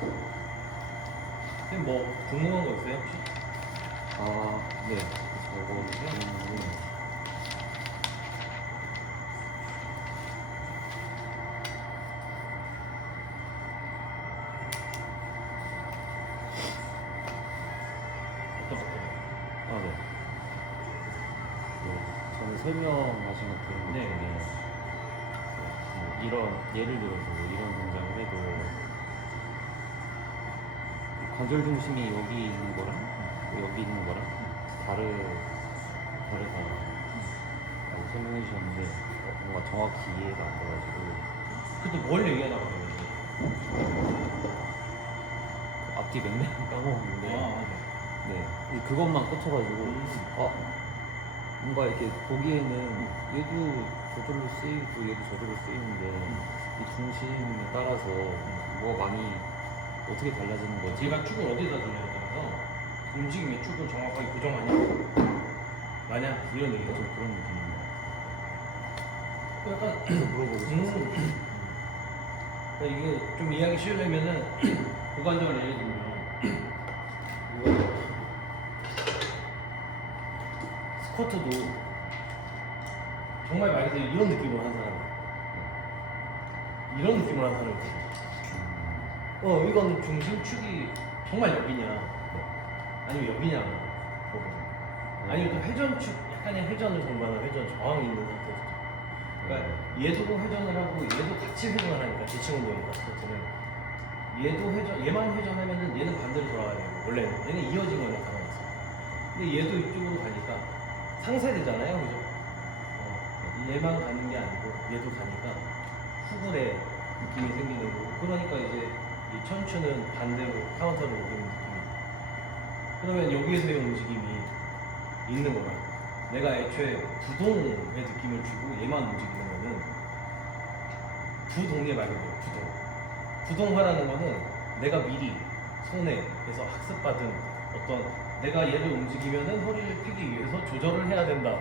선생님 뭐 궁금한 거 있어요 혹시? 아, 네. 저거 어떤 거? 아, 네. 저는 설명하신 것 들은 것 네. 중에 뭐 이런 예를 들어서 이런 동작을 해도 관절 중심이 여기 있는 거랑 여기 있는 거랑 다르다고 설명해 주셨는데 뭔가 정확히 이해가 안 돼가지고 그때 뭘 얘기하다가 그러지? 앞뒤 맥락은 까먹었는데 네 그것만 꽂혀가지고 뭔가 이렇게 보기에는 얘도 저절로 쓰이고 얘도 저절로 쓰이는데 이 중심에 따라서 뭐가 많이 어떻게 달라지는 거지? 제가 축을 어디다 두냐에 따라서 움직임의 축을 정확하게 고정하냐 마냐 이런 얘기죠. 좀 그런 느낌입니다. 약간 물어보고 싶었어요. 그러니까 이게 좀 이해하기 쉬우려면은 고관절 예를 들면 이거 스쿼트도 정말 말 그대로 이런 느낌으로 하는 사람 이런 느낌으로 하는 사람이 있어요. 이건 중심축이 정말 여기냐 아니면 여기냐 아니면 또 회전축 약간의 회전을 볼 만한 회전 저항이 있는 상태에서 그러니까 얘도 회전을 하고 얘도 같이 회전을 하니까 지층 운동이니까 스쿼트는 얘도 얘만 회전하면은 얘는 반대로 돌아가야 되고 원래는 얘는 이어진 거냐 상황에서 근데 얘도 이쪽으로 가니까 상쇄되잖아요 그죠? 얘만 가는 게 아니고 얘도 가니까 후불의 느낌이 생기는 거고 그러니까 이제 이 천추는 반대로 카운터로 오는 느낌이 그러면 여기에서의 움직임이 있는 거라 내가 애초에 부동의 느낌을 주고 얘만 움직이는 거는 부동계 말고 부동화라는 거는 내가 미리 손에서 학습받은 어떤 내가 얘를 움직이면은 허리를 펴기 위해서 조절을 해야 된다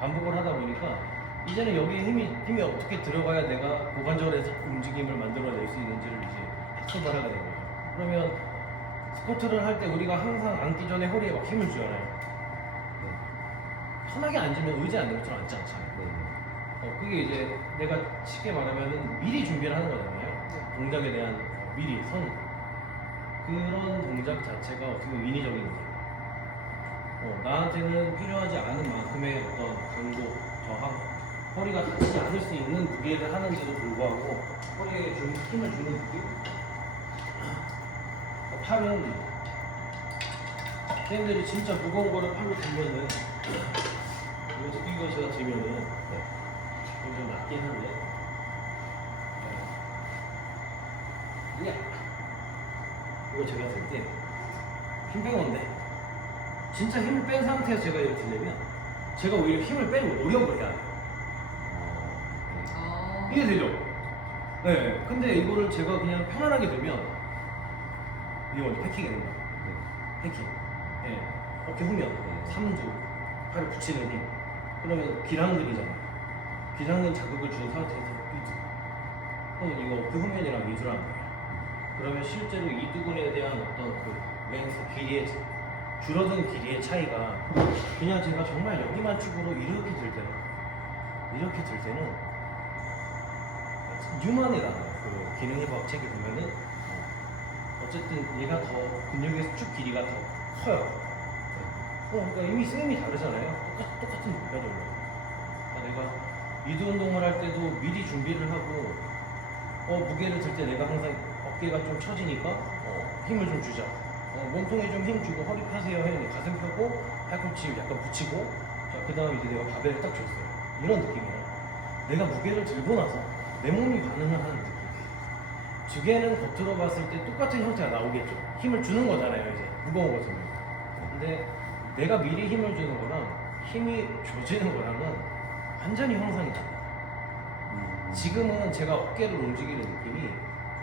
반복을 하다 보니까 이제는 여기에 힘이 어떻게 들어가야 내가 고관절에서 움직임을 만들어낼 수 있는지를 이제 학습을 하게 된 거죠. 그러면 스쿼트를 할 때 우리가 항상 앉기 전에 허리에 막 힘을 주잖아요. 편하게 앉으면 의자 앉는 것처럼 앉지 않잖아요. 그게 이제 내가 쉽게 말하면은 미리 준비를 하는 거잖아요. 동작에 대한 미리 그런 동작 자체가 어떻게 보면 인위적인 거죠. 나한테는 필요하지 않은 만큼의 어떤 강도, 저항, 허리가 다치지 않을 수 있는 무게를 하는데도 불구하고 허리에 힘을 주는 느낌? 팔은 쌤들이 진짜 무거운 거를 팔로 들면은 이거 제가 들면은 좀 낮긴 한데 이거 제가 들 때 힘 뺀 건데 진짜 힘을 뺀 상태에서 제가 이렇게 들려면 제가 오히려 힘을 빼고 노력을 해야 돼요. 이해되죠? 네. 근데 이거를 제가 그냥 편안하게 들면 이거 먼저 패킹이 됩니다. 패킹. 네. 어깨 후면, 삼두, 팔을 붙이는 힘. 그러면 기랑근이잖아요. 기랑근 자극을 준 상태에서 이두. 그럼 이거 어깨 후면이랑 이두라는 거예요. 그러면 실제로 이두근에 대한 어떤 그 왼손 길이의 줄어든 길이의 차이가 그냥 제가 정말 여기만 축으로 이렇게 들 때는 뉴만이라는 그 기능해부학 책에 보면은 어쨌든 얘가 더 근육의 수축 길이가 더 커요. 그러니까 이미 쌤이 다르잖아요. 똑같은 목표를. 그러니까 내가 이두 운동을 할 때도 미리 준비를 하고 무게를 들 때 내가 항상 어깨가 좀 처지니까 힘을 좀 주자. 몸통에 좀 힘 주고 허리 펴세요 했는데 가슴 펴고 팔꿈치 약간 붙이고 그 다음에 이제 내가 바벨을 딱 줬어요. 이런 느낌이에요. 내가 무게를 들고 나서 내 몸이 반응을 하는 느낌. 두 개는 겉으로 봤을 때 똑같은 형태가 나오겠죠. 힘을 주는 거잖아요 이제 무거운 것은. 근데 내가 미리 힘을 주는 거랑 힘이 줘지는 거랑은 완전히 형상이 달라요. 지금은 제가 어깨를 움직이는 느낌이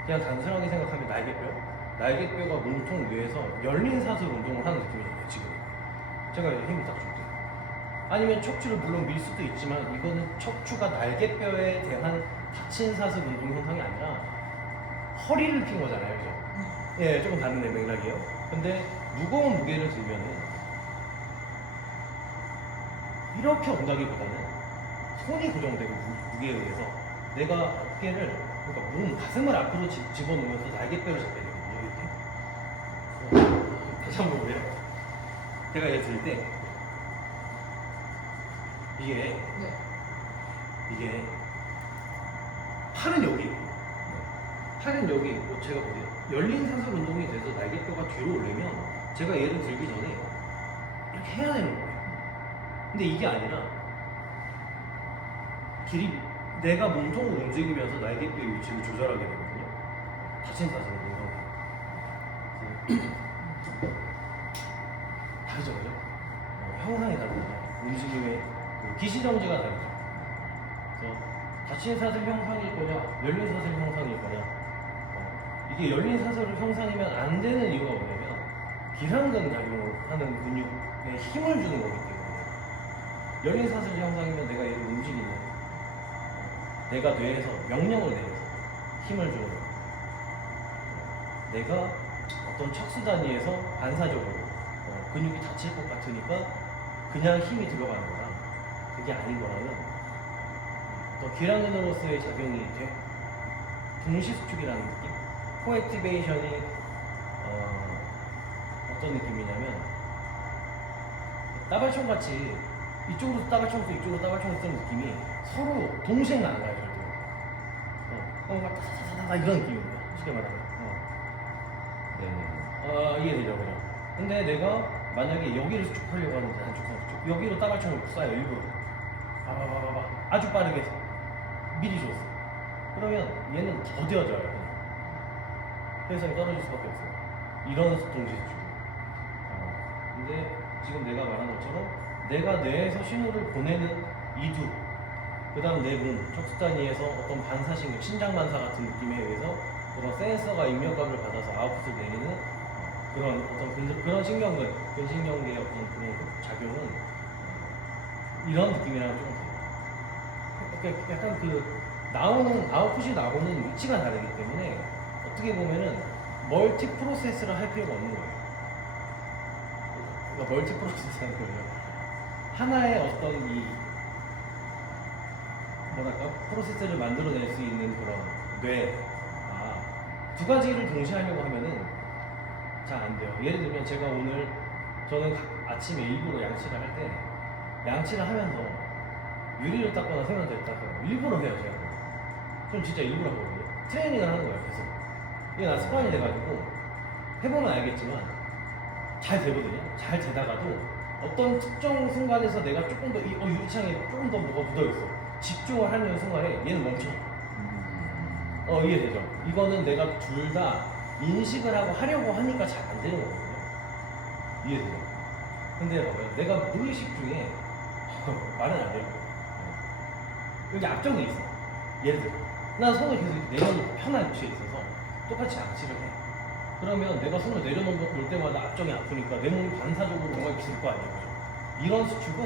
그냥 단순하게 생각하면 날개뼈가 몸통 위에서 열린 사슬 운동을 하는 느낌이잖아요 지금. 제가 힘을 딱 줄 때. 아니면 척추를 물론 밀 수도 있지만 이거는 척추가 날개뼈에 대한 닫힌 사슬 운동 현상이 아니라 허리를 핀 거잖아요, 그죠? 예, 조금 다른 맥락이에요. 근데 무거운 무게를 들면은 이렇게 온다기보다는 손이 고정되고 무게에 의해서 내가 어깨를, 그러니까 몸 가슴을 앞으로 집어넣으면서 날개뼈를 잡게 되거든요. 이렇게. 다시 한번 보세요. 제가 얘 들 때 이게 팔은 여기 있고 팔은 여기 있고, 제가 보세요. 열린 사슬 운동이 돼서 날개뼈가 뒤로 올리면 제가 얘를 들기 전에 이렇게 해야 되는 거예요. 근데 이게 아니라 길이, 내가 몸통을 움직이면서 날개뼈의 위치를 조절하게 되거든요. 다친 사슬 운동이. 다르죠, 그죠? 형상이 다르잖아요. 움직임의 기시정지가 다르죠. 그래서 닫힌 사슬 형상일 거냐, 열린 사슬 형상일 거냐. 이게 열린 사슬 형상이면 안 되는 이유가 뭐냐면 기상근 작용을 하는 근육에 힘을 주는 거기 때문에. 열린 사슬 형상이면 내가 얘를 움직이는, 내가 뇌에서 명령을 내려서 힘을 주는 거예요. 내가 어떤 척수 단위에서 반사적으로 근육이 다칠 것 같으니까 그냥 힘이 들어가는 거랑 그게 아닌 거라는 어떤 기량근으로서의 작용이 돼. 동시수축이라는 느낌? 코액티베이션이 어떤 느낌이냐면 따발총 같이 이쪽으로 따발총 쏘 이쪽으로 따발총 쏘는 느낌이 서로 동시에는 안 가요. 뭔가 따다다다다 이런 느낌입니다. 쉽게 말하면. 네네. 이해되죠, 그죠? 근데 내가 만약에 여기를 수축하려고 하는데 한쪽 수축, 여기로 따발총을 쏴요, 일부러. 봐봐봐봐, 아주 빠르게 미리 줬어. 그러면 얘는 더뎌져요. 회전이 떨어질 수밖에 없어요. 이런 동시수축. 근데 지금 내가 말한 것처럼 내가 뇌에서 신호를 보내는 이두, 그 다음 내 몸, 척수 단위에서 어떤 반사신경, 신장반사 같은 느낌에 의해서 그런 센서가 입력값을 받아서 아웃풋을 내리는 그런 어떤 그런 신경근, 근신경계의 어떤 그런 작용은 이런 느낌이랑 조금 달라요. 약간 그 나오는 아웃풋이 나오는 위치가 다르기 때문에 어떻게 보면은 멀티 프로세스를 할 필요가 없는 거예요. 그러니까 멀티 프로세스라는 거예요. 하나의 어떤 이 뭐랄까 프로세스를 만들어낼 수 있는 그런 뇌, 두 가지를 동시에 하려고 하면은 잘 안 돼요. 예를 들면 제가 오늘 저는 아침에 일부러 양치를 할 때 양치를 하면서 유리를 닦거나 세면대를 닦아요. 일부러 해요, 제가. 좀 진짜 일부러 하거든요. 트레이닝을 하는 거예요, 계속. 이게 나 습관이 돼가지고 해보면 알겠지만 잘 되거든요. 잘 되다가도 어떤 특정 순간에서 내가 조금 더 유리창에 조금 더 뭐가 묻어있어. 집중을 하는 순간에 얘는 멈춰. 이해되죠? 이거는 내가 둘 다 인식을 하고 하려고 하니까 잘 안 되는 거거든요. 이해되죠? 근데 봐봐요. 내가 무의식 중에 말은 안 돼요. 여기 앞쪽에 있어. 예를 들어. 난 손을 계속 내려놓고 편한 위치에 있어서 똑같이 양치를 해. 그러면 내가 손을 내려놓을 때마다 앞쪽이 아프니까 내 몸이 반사적으로 뭔가 이렇게 들 거 아니에요. 그죠? 이런 수축은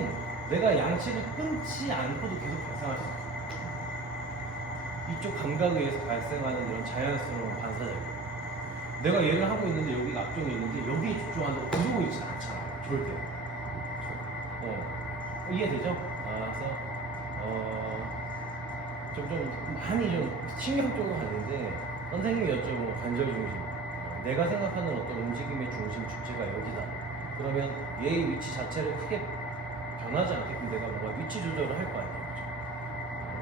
내가 양치를 끊지 않고도 계속 발생할 수 있어요. 이쪽 감각에 의해서 발생하는 이런 자연스러운 반사작용. 내가 얘를 하고 있는데 여기가 앞쪽에 있는데 여기에 집중한다고 그러고 있지 않잖아. 절대. 이해되죠? 그래서 좀 많이 좀 신경 쪽으로 갔는데 선생님이 여쭤본 관절 중심. 내가 생각하는 어떤 움직임의 중심 주체가 여기다. 그러면 얘의 위치 자체를 크게 변하지 않게끔 내가 뭔가 위치 조절을 할 거 아니에요. 그렇죠?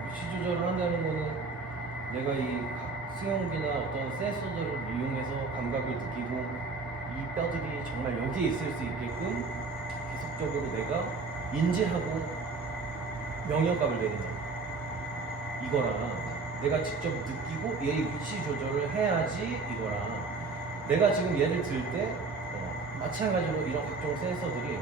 위치 조절을 한다는 거는 내가 이 수영기나 어떤 센서들을 이용해서 감각을 느끼고 이 뼈들이 정말 여기에 있을 수 있게끔 계속적으로 내가 인지하고 명령값을 내린다. 이거랑 내가 직접 느끼고 얘의 위치 조절을 해야지 이거랑 내가 지금 얘를 들 때 마찬가지로 이런 각종 센서들이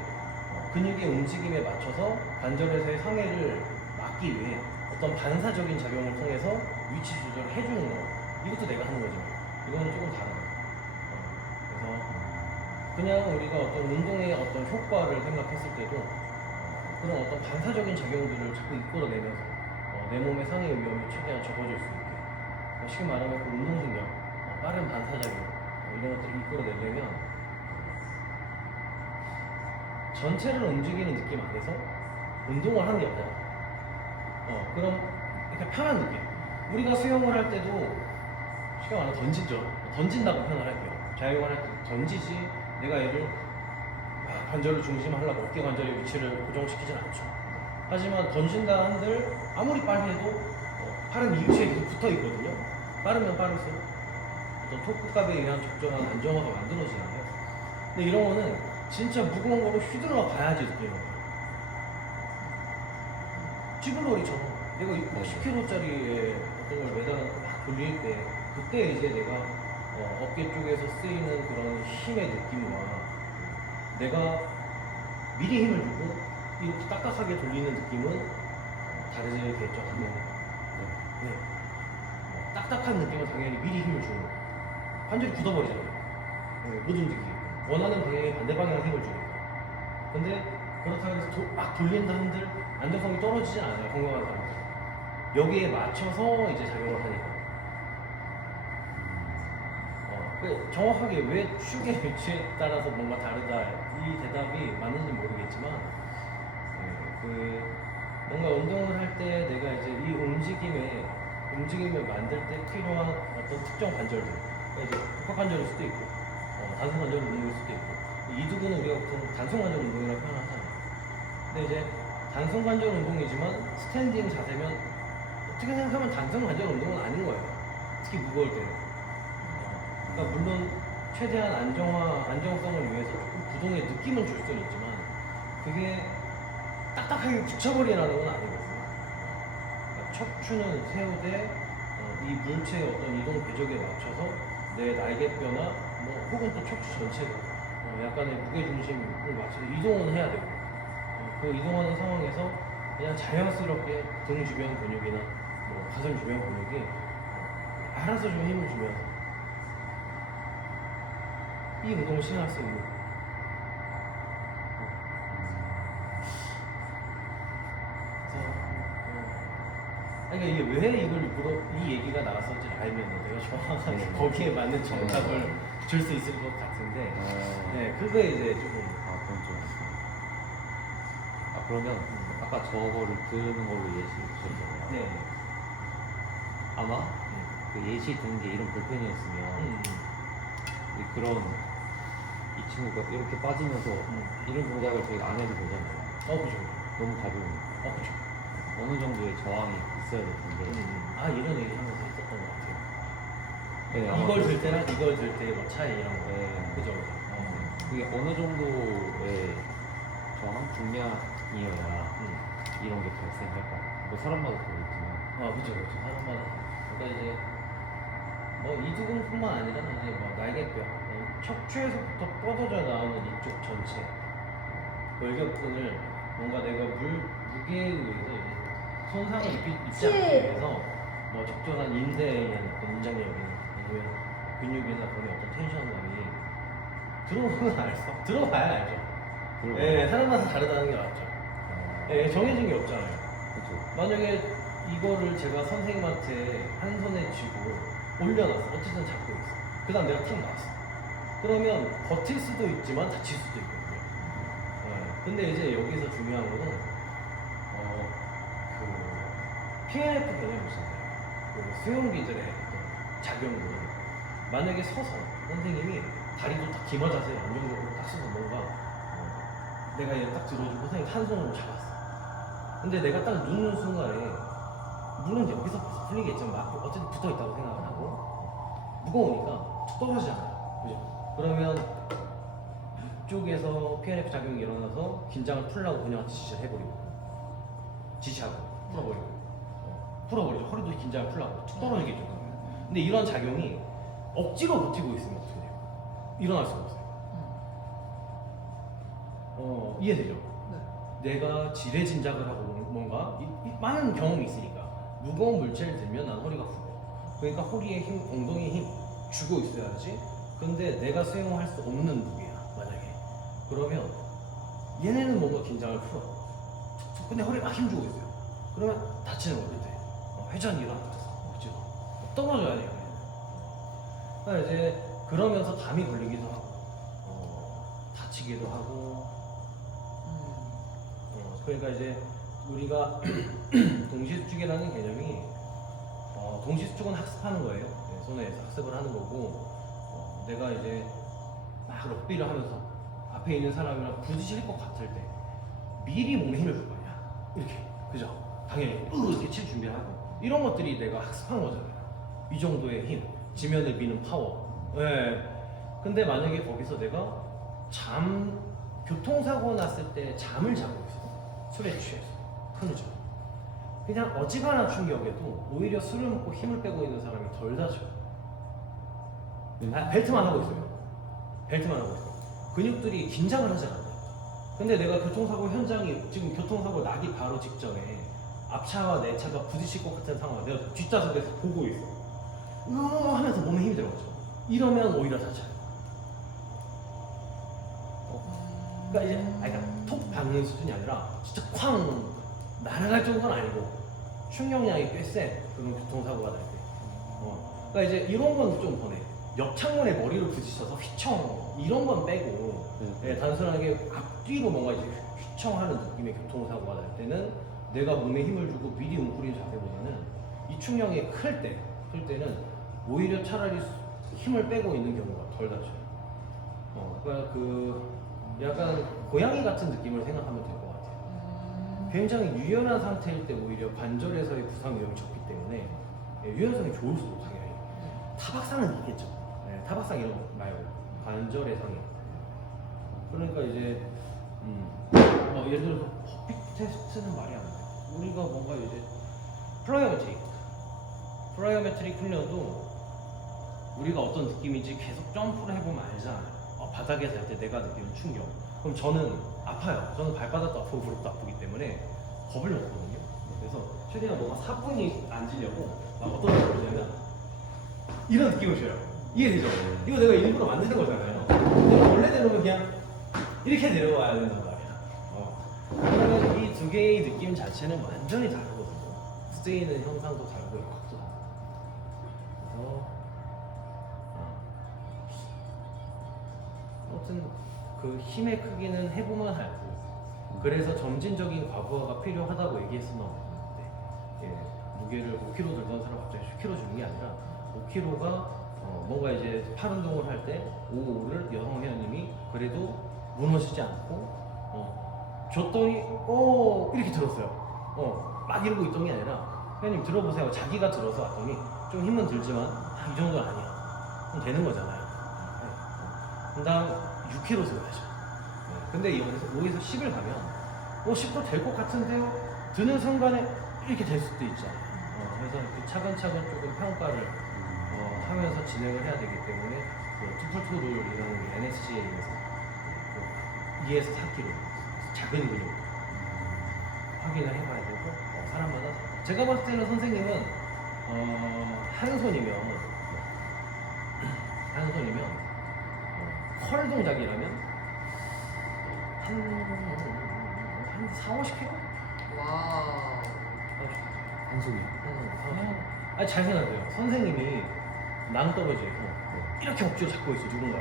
근육의 움직임에 맞춰서 관절에서의 상해를 막기 위해 어떤 반사적인 작용을 통해서 위치 조절을 해주는 거. 이것도 내가 하는 거죠. 이거는 조금 다르다. 그래서 그냥 우리가 어떤 운동의 어떤 효과를 생각했을 때도 그런 어떤 반사적인 작용들을 자꾸 이끌어내면서 내 몸의 상해 위험이 최대한 적어질 수 있게. 쉽게 말하면 그 운동신경, 빠른 반사작용 이런 것들을 이끌어내려면 전체를 움직이는 느낌 안에서 운동을 하는 게 맞아요. 그럼 이렇게 편한 느낌. 우리가 수영을 할 때도 쉽게 말하면 던지죠. 던진다고 표현을 할게요. 자유형을 할 때 던지지 내가 얘를 관절을 중심하려고 어깨 관절의 위치를 고정시키진 않죠. 하지만 던진다 한들 아무리 빨리 해도 팔은 이 위치에 계속 붙어 있거든요. 빠르면 빠를수록 어떤 토크값에 의한 적절한 안정화가 만들어지잖아요. 근데 이런 거는 진짜 무거운 거로 휘둘러 가야지 느끼는 거예요. 찌글놀이처럼 내가 10kg짜리에 어떤 걸 매달아서 막 돌릴 때 그때 이제 내가 어깨 쪽에서 쓰이는 그런 힘의 느낌과 내가 미리 힘을 주고 이렇게 딱딱하게 돌리는 느낌은 다르겠죠. 네. 딱딱한 느낌은 당연히 미리 힘을 주는 거예요. 관절이 굳어버리잖아요. 못 움직이게. 원하는 방향에 반대 방향 힘을 주니까. 근데 그렇다고 해서 막 돌린다 한들 안정성이 떨어지진 않아요. 건강한 사람들. 여기에 맞춰서 이제 작용을 하니까. 정확하게 왜 축의 위치에 따라서 뭔가 다르다 이 대답이 맞는지 모르겠지만 뭔가 운동을 할 때 내가 이제 이 움직임을 만들 때 필요한 어떤 특정 관절들 그러니까 이제 복합 관절일 수도 있고 단순 관절 운동일 수도 있고 이두근은 우리가 보통 단순 관절 운동이라고 표현하잖아요. 근데 이제 단순 관절 운동이지만 스탠딩 자세면 어떻게 생각하면 단순 관절 운동은 아닌 거예요. 특히 무거울 때는. 그러니까 물론 최대한 안정성을 위해서 조금 구동의 느낌은 줄 수는 있지만 그게 딱딱하게 굳혀버리라는 건 아니거든요. 그러니까 척추는 세우되 이 물체의 어떤 이동 궤적에 맞춰서 내 날개뼈나 혹은 또 척추 전체가 약간의 무게중심을 맞춰서 이동은 해야 되고 그 이동하는 상황에서 그냥 자연스럽게 등 주변 근육이나 가슴 주변 근육이 알아서 좀 힘을 주면서 이 운동을 시행할 수 있는 그러니까 이게 왜 이 얘기가 나왔었는지 알면 내가 정확하게 거기에 맞는 정답을 줄 수 있을 것 같은데 네, 그거에 이제 조금 그건 좀 그러면 아까 저거를 들는 걸로 예시 주셨잖아요. 네. 아마 그 예시 든 게 이런 볼펜이었으면 그런 이 친구가 이렇게 빠지면서 이런 동작을 저희가 안 해도 되잖아요. 그죠. 너무 가벼우니까. 그죠. 어느 정도의 저항이 있어야 될 텐데. 이런 얘기 하면서 했었던 것 같아요. 네, 아마 이걸 들 때랑 이걸 들 때의 뭐 차이 이런 거. 네. 그죠. 그게 어느 정도의 저항 중량이어야 이런 게 발생할까? 뭐 사람마다 다르지만. 그죠. 사람마다. 그러니까 이제 이두근뿐만 아니라 이제 날개뼈, 척추에서부터 뻗어져 나오는 이쪽 전체 골격근을 뭔가 내가 무게에 의해서 이제 손상을 입지 않기 위해서 적절한 인대에 의한 어떤 인장력이나 아니면 근육이나 거기에 어떤 텐션감이 들어오면 알죠. 들어봐야 알죠. 예, 사람마다 다르다는 게 맞죠. 예, 정해진 게 없잖아요. 그렇죠. 만약에 이거를 제가 선생님한테 한 손에 쥐고 올려놨어. 어쨌든 잡고 있어. 그 다음 내가 탁 나왔어. 그러면 버틸 수도 있지만 다칠 수도 있거든요. 근데 이제 여기서 중요한 거는 PNF 개념이 있잖아요. 그 수용기들의 어떤 작용은 만약에 서서 선생님이 다리도 딱 기마 자세에 안정적으로 딱 서서 뭔가 내가 얘 딱 들어주고 선생님 한 손으로 잡았어. 근데 내가 딱 눕는 순간에 물론 여기서 벌써 풀리겠지만 어쨌든 붙어 있다고 생각을 하고 무거우니까 툭 떨어지잖아요. 그죠? 그러면 이쪽에서 PNF 작용이 일어나서 긴장을 풀라고 그냥 지시를 해버리고 지시하고 풀어버리죠. 허리도 긴장을 풀라고 툭 떨어지겠죠. 근데 이런 작용이 억지로 버티고 있으면 어떻게 돼요? 일어날 수가 없어요. 이해되죠? 네. 내가 지레짐작을 하고 뭔가 많은 경험이 있으니까 무거운 물체를 들면 난 허리가 굽어. 그러니까 허리에 힘, 엉덩이에 힘 주고 있어야지. 근데 내가 수행할 수 없는 무게야 만약에. 그러면 얘네는 뭔가 긴장을 풀어. 근데 허리에 막 힘주고 있어요. 그러면 다치는 거예요 그때. 회전이 일어나서 억지로 떨어져야 돼요. 그러니까 이제 그러면서 담이 걸리기도 하고 다치기도 하고 그러니까 이제 우리가 동시수축이라는 개념이 동시수축은 학습하는 거예요. 네, 손에서 학습을 하는 거고 내가 이제 막 럭비를 하면서 앞에 있는 사람이랑 부딪힐 것 같을 때 미리 몸에 힘을 줄 거 아니야. 이렇게 그죠? 당연히 이렇게 칠 준비하고 이런 것들이 내가 학습한 거잖아요. 이 정도의 힘, 지면을 미는 파워. 네. 근데 만약에 거기서 내가 교통사고 났을 때 잠을 자고 있어. 술에 취해서. 큰일이죠. 그냥 어지간한 충격에도 오히려 술을 먹고 힘을 빼고 있는 사람이 덜 다쳐요. 벨트만 하고 있어요. 벨트만 하고 있어요. 근육들이 긴장을 하지 않아요. 근데 내가 교통사고 현장이 지금 교통사고 나기 바로 직전에 앞차와 내 차가 부딪힐 것 같은 상황, 내가 뒷좌석에서 보고 있어. 하면서 몸에 힘이 들어가죠. 이러면 오히려 다쳐요. 그러니까 이제 그러니까 톡 박는 수준이 아니라 진짜 쾅 날아갈 정도는 아니고 충격량이 꽤 센 그런 교통사고가 날 때. 그러니까 이제 이런 건 좀 보내. 옆 창문에 머리를 부딪혀서 휘청 이런 건 빼고 단순하게 앞뒤로 뭔가 이제 휘청하는 느낌의 교통사고가 날 때는 내가 몸에 힘을 주고 미리 웅크린 자세보다는 이 충격이 클 때는 오히려 차라리 힘을 빼고 있는 경우가 덜 다쳐요. 그러니까 그 약간 고양이 같은 느낌을 생각하면 될 것 같아요. 굉장히 유연한 상태일 때 오히려 관절에서의 부상 위험이 적기 때문에 유연성이 좋을수록 당연히 타박상은 있겠죠. 타박상 이런 거 말고 관절의 상해. 그러니까 이제 예를 들어서 버핏 테스트는 말이 안 돼. 우리가 뭔가 이제 플라이오메트릭 훈련도 우리가 어떤 느낌인지 계속 점프를 해보면 알잖아요. 바닥에 살 때 내가 느끼는 충격. 그럼 저는 아파요. 저는 발바닥도 아프고 무릎도 아프기 때문에 겁을 먹거든요. 그래서 최대한 뭔가 사뿐히 앉으려고 어떤 느낌을 주냐면 이런 느낌을 줘요. 이해되죠? 이거 내가 일부러 만드는 거잖아요. 내가 원래대로는 그냥 이렇게 내려와야 된단 말이야. 그러면 이 두 개의 느낌 자체는 완전히 다르거든요. 쓰이는 형상도 다르고 각도 다르고. 아무튼 그 힘의 크기는 해보면 알고. 그래서 점진적인 과부하가 필요하다고 얘기했으면 무게를 5kg 들던 사람 갑자기 10kg 주는 게 아니라 5kg가 뭔가 이제 팔 운동을 할 때 5를 여성 회원님이 그래도 무너지지 않고 줬더니 이렇게 들었어요. 막 이러고 있던 게 아니라 회원님 들어보세요. 자기가 들어서 왔더니 좀 힘은 들지만 이 정도는 아니야. 그럼 되는 거잖아요. 그 다음 6kg 들어야죠. 근데 여기서 5에서 10을 가면 10도 될 것 같은데요? 드는 순간에 이렇게 될 수도 있잖아요. 그래서 그 차근차근 조금 평가를 하면서 진행을 해야 되기 때문에 투플투룰이라는 NSCA에서 2에서 4kg 작은 근육 확인을 해봐야 되고 사람마다 제가 봤을 때는 선생님은 한 손이면 컬 동작이라면 한 4, 50kg? 와우. 한 손이. 아니 잘 생각해요. 선생님이 낭떠러지에서 이렇게 억지로 잡고 있어 누군가.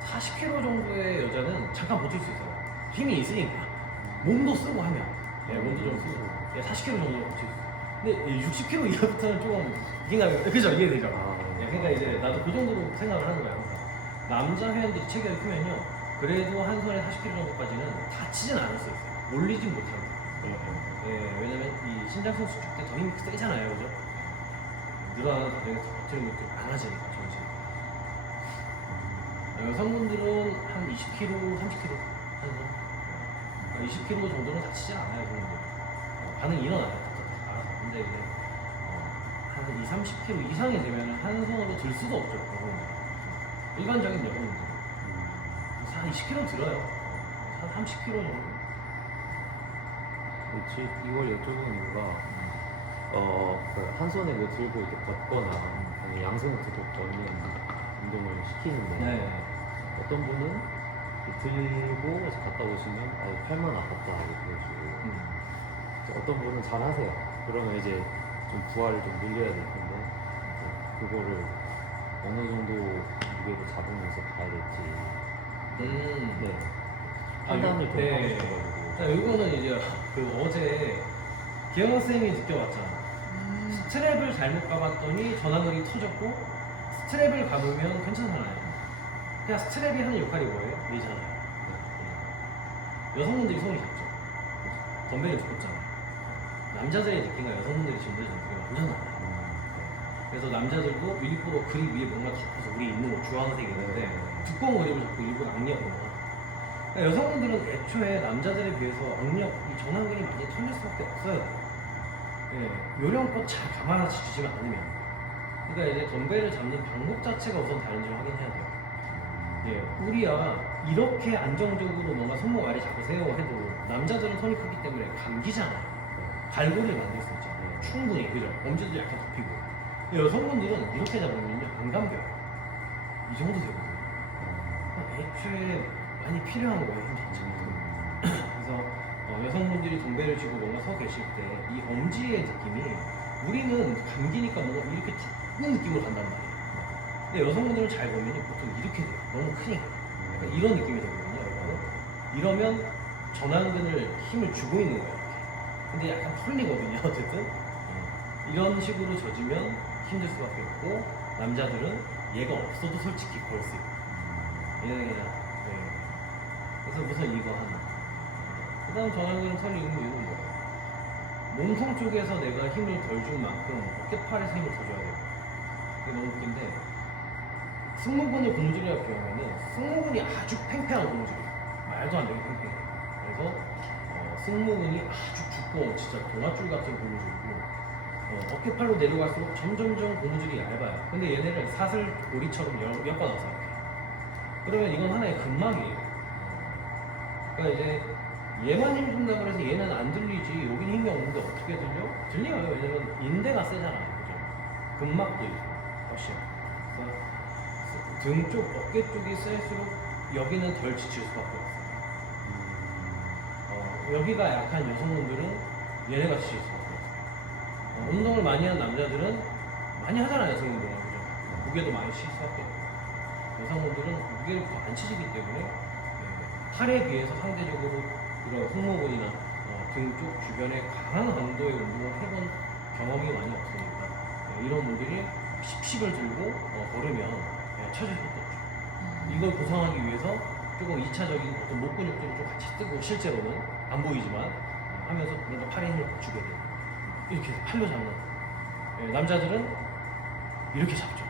40kg 정도의 여자는 잠깐 버틸 수 있어요. 힘이 있으니까. 몸도 쓰고 하면. 몸도 좀 쓰고. 40kg 정도 버틸 수 있어요. 근데 60kg 이하부터는 조금 긴가요? 그죠? 이해되죠? 그러니까 이제 나도 그 정도로 생각을 하는 거야. 그러니까 남자 회원들이 체격이 크면요. 그래도 한 손에 40kg 정도까지는 다치진 않을 수 있어요. 올리진 못하고. 왜냐면 이 신장성 수축 때 더 힘이 세잖아요. 그죠? 늘어나는 과정에서 버티는 것도 많아지니까 전신. 여성분들은 한 20kg, 30kg 한 20kg 정도는 다치지 않아요. 그런데 반응이 일어나요. 알아서. 근데 이제 한 20, 30kg 이상이 되면 한 손으로 들 수도 없죠. 일반적인 여성분들 한 20kg 들어요. 한 30kg 정도. 그렇지. 이걸 여쭤보는 이유가 한 손에 뭐 들고 이렇게 걷거나 아니면 양손을 들고 걷는 운동을 시키는데 어떤 분은 들고 갔다 오시면 팔만 아팠다 하고 그러시고 어떤 분은 잘 하세요. 그러면 이제 좀 부하를 좀 늘려야 될 텐데 그거를 어느 정도 무게를 잡으면서 가야 될지 네. 판단을 좀 네. 하셔가지고 자, 이거는 이제 그 어제 기영 쌤이 느껴봤잖아. 스트랩을 잘못 감았더니 전완근이 터졌고 스트랩을 감으면 괜찮잖아요. 그냥 스트랩이 하는 역할이 뭐예요? 얘잖아요. 여성분들이 손이 작죠. 덤벨이 두껍잖아요. 남자들의 느낌과 여성분들의 짐들의 느낌이 완전 달라요. 그래서 남자들도 일부러 그립 위에 뭔가 덮어서 우리 있는 거 주황색이 있는데 두꺼운 그립을 잡고 일부러 악력을 넣어. 그러니까 여성분들은 애초에 남자들에 비해서 악력, 이 전완근이 많이 털릴 수밖에 없어요. 예, 요령껏 잘 감아서 주시면 않으면. 그러니까 이제 덤벨을 잡는 방법 자체가 우선 다른지를 확인해야 돼요. 예, 우리야 이렇게 안정적으로 뭔가 손목 아래 잡으세요 해도 남자들은 턴이 크기 때문에 감기잖아요. 갈고리를 만들 수 있잖아요. 충분히, 그죠? 엄지도 약간 덮이고. 여성분들은 이렇게 잡으면요 안 감겨요. 이 정도 되거든요. 애초에 많이 필요한 거예요, 힘 자체가. 그래서 여성분들이 덤벨을 쥐고 뭔가 서 계실 때 이 엄지의 느낌이 우리는 감기니까 뭔가 이렇게 덮는 느낌으로 간단 말이에요. 근데 여성분들은 잘 보면 보통 이렇게 돼요. 너무 크니까. 약간 이런 느낌이 되거든요. 이러면 전완근을 힘을 주고 있는 거예요. 이렇게. 근데 약간 털리거든요. 어쨌든 이런 식으로 젖으면 힘들 수밖에 없고 남자들은 얘가 없어도 솔직히 걸 수 있고 얘는 그냥 그래서 우선 이거 하나. 그 다음 전완근을 털리는 이유는 뭐예요? 몸통 쪽에서 내가 힘을 덜 준 만큼 어깨팔에서 힘을 더 줘야 돼요. 그게 너무 웃긴데 승모근을 고무줄이라고 비하면은 승모근이 아주 팽팽한 고무줄이에요. 말도 안 되게 팽팽해요. 그래서 승모근이 아주 두꺼운 진짜 동아줄 같은 고무줄이고 어깨팔로 내려갈수록 점점점 고무줄이 얇아요. 근데 얘네를 사슬 고리처럼 엮어놔서 이렇게. 그러면 이건 하나의 근막이에요. 그러니까 이제 얘만 힘 준다고 해서 얘는 안 들리지 여긴 힘이 없는데 어떻게 들려? 들려요. 왜냐면 인대가 세잖아요. 그죠? 근막도 있고 훨씬. 그래서 등 쪽, 어깨 쪽이 셀수록 여기는 덜 지칠 수밖에 없어요. 여기가 약한 여성분들은 얘네가 지칠 수밖에 없어요. 운동을 많이 하는 남자들은 많이 하잖아요. 여성 운동을. 그죠? 무게도 많이 칠 수밖에 없고 여성분들은 무게를 안 치시기 때문에 팔에 비해서 상대적으로 이런 승모근이나 등 쪽 주변에 강한 강도의 운동을 해본 경험이 많이 없으니까 이런 분들이 십십을 들고 걸으면 처질 수도 없죠. 이걸 구성하기 위해서 조금 2차적인 어떤 목 근육들을 좀 같이 뜨고 실제로는 안 보이지만 하면서 뭔가 팔에 힘을 주게 돼요. 이렇게 해서 팔로 잡는. 남자들은 이렇게 잡죠.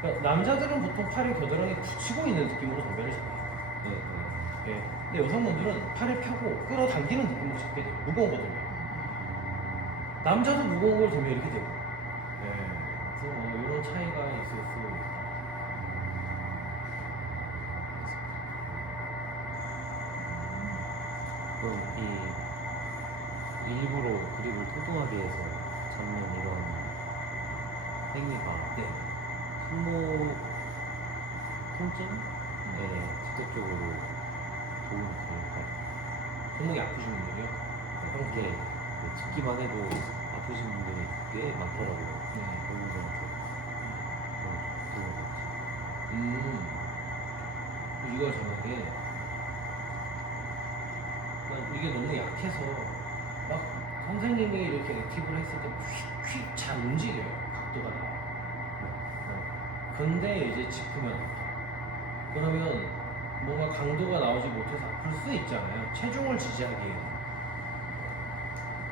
그러니까 남자들은 보통 팔을 겨드랑이에 붙이고 있는 느낌으로 덤벨을 잡아요. 근데 여성분들은 팔을 펴고 끌어당기는 느낌으로 잡게 돼요. 무거운 거 들면. 남자도 무거운 걸 들면 이렇게 되고. 그래서 이런 차이가 있을 수 있다. 그럼 이 일부러 그립을 통통하게 해서 잡는 이런 행위가 손목 통증에 직접적으로 도움이 될까요? 손목이 아프신 분들이요? 이렇게 듣기만 해도 아프신 분들이 꽤 많더라고요. 얼굴 전한테 이걸 정하게 이게 너무 약해서 막 선생님이 이렇게 액티브를 했을 때 휙휙 잘 움직여요. 각도가 나와요. 근데 이제 짚으면 그러면 뭔가 강도가 나오지 못해서 아플 수 있잖아요. 체중을 지지하기에.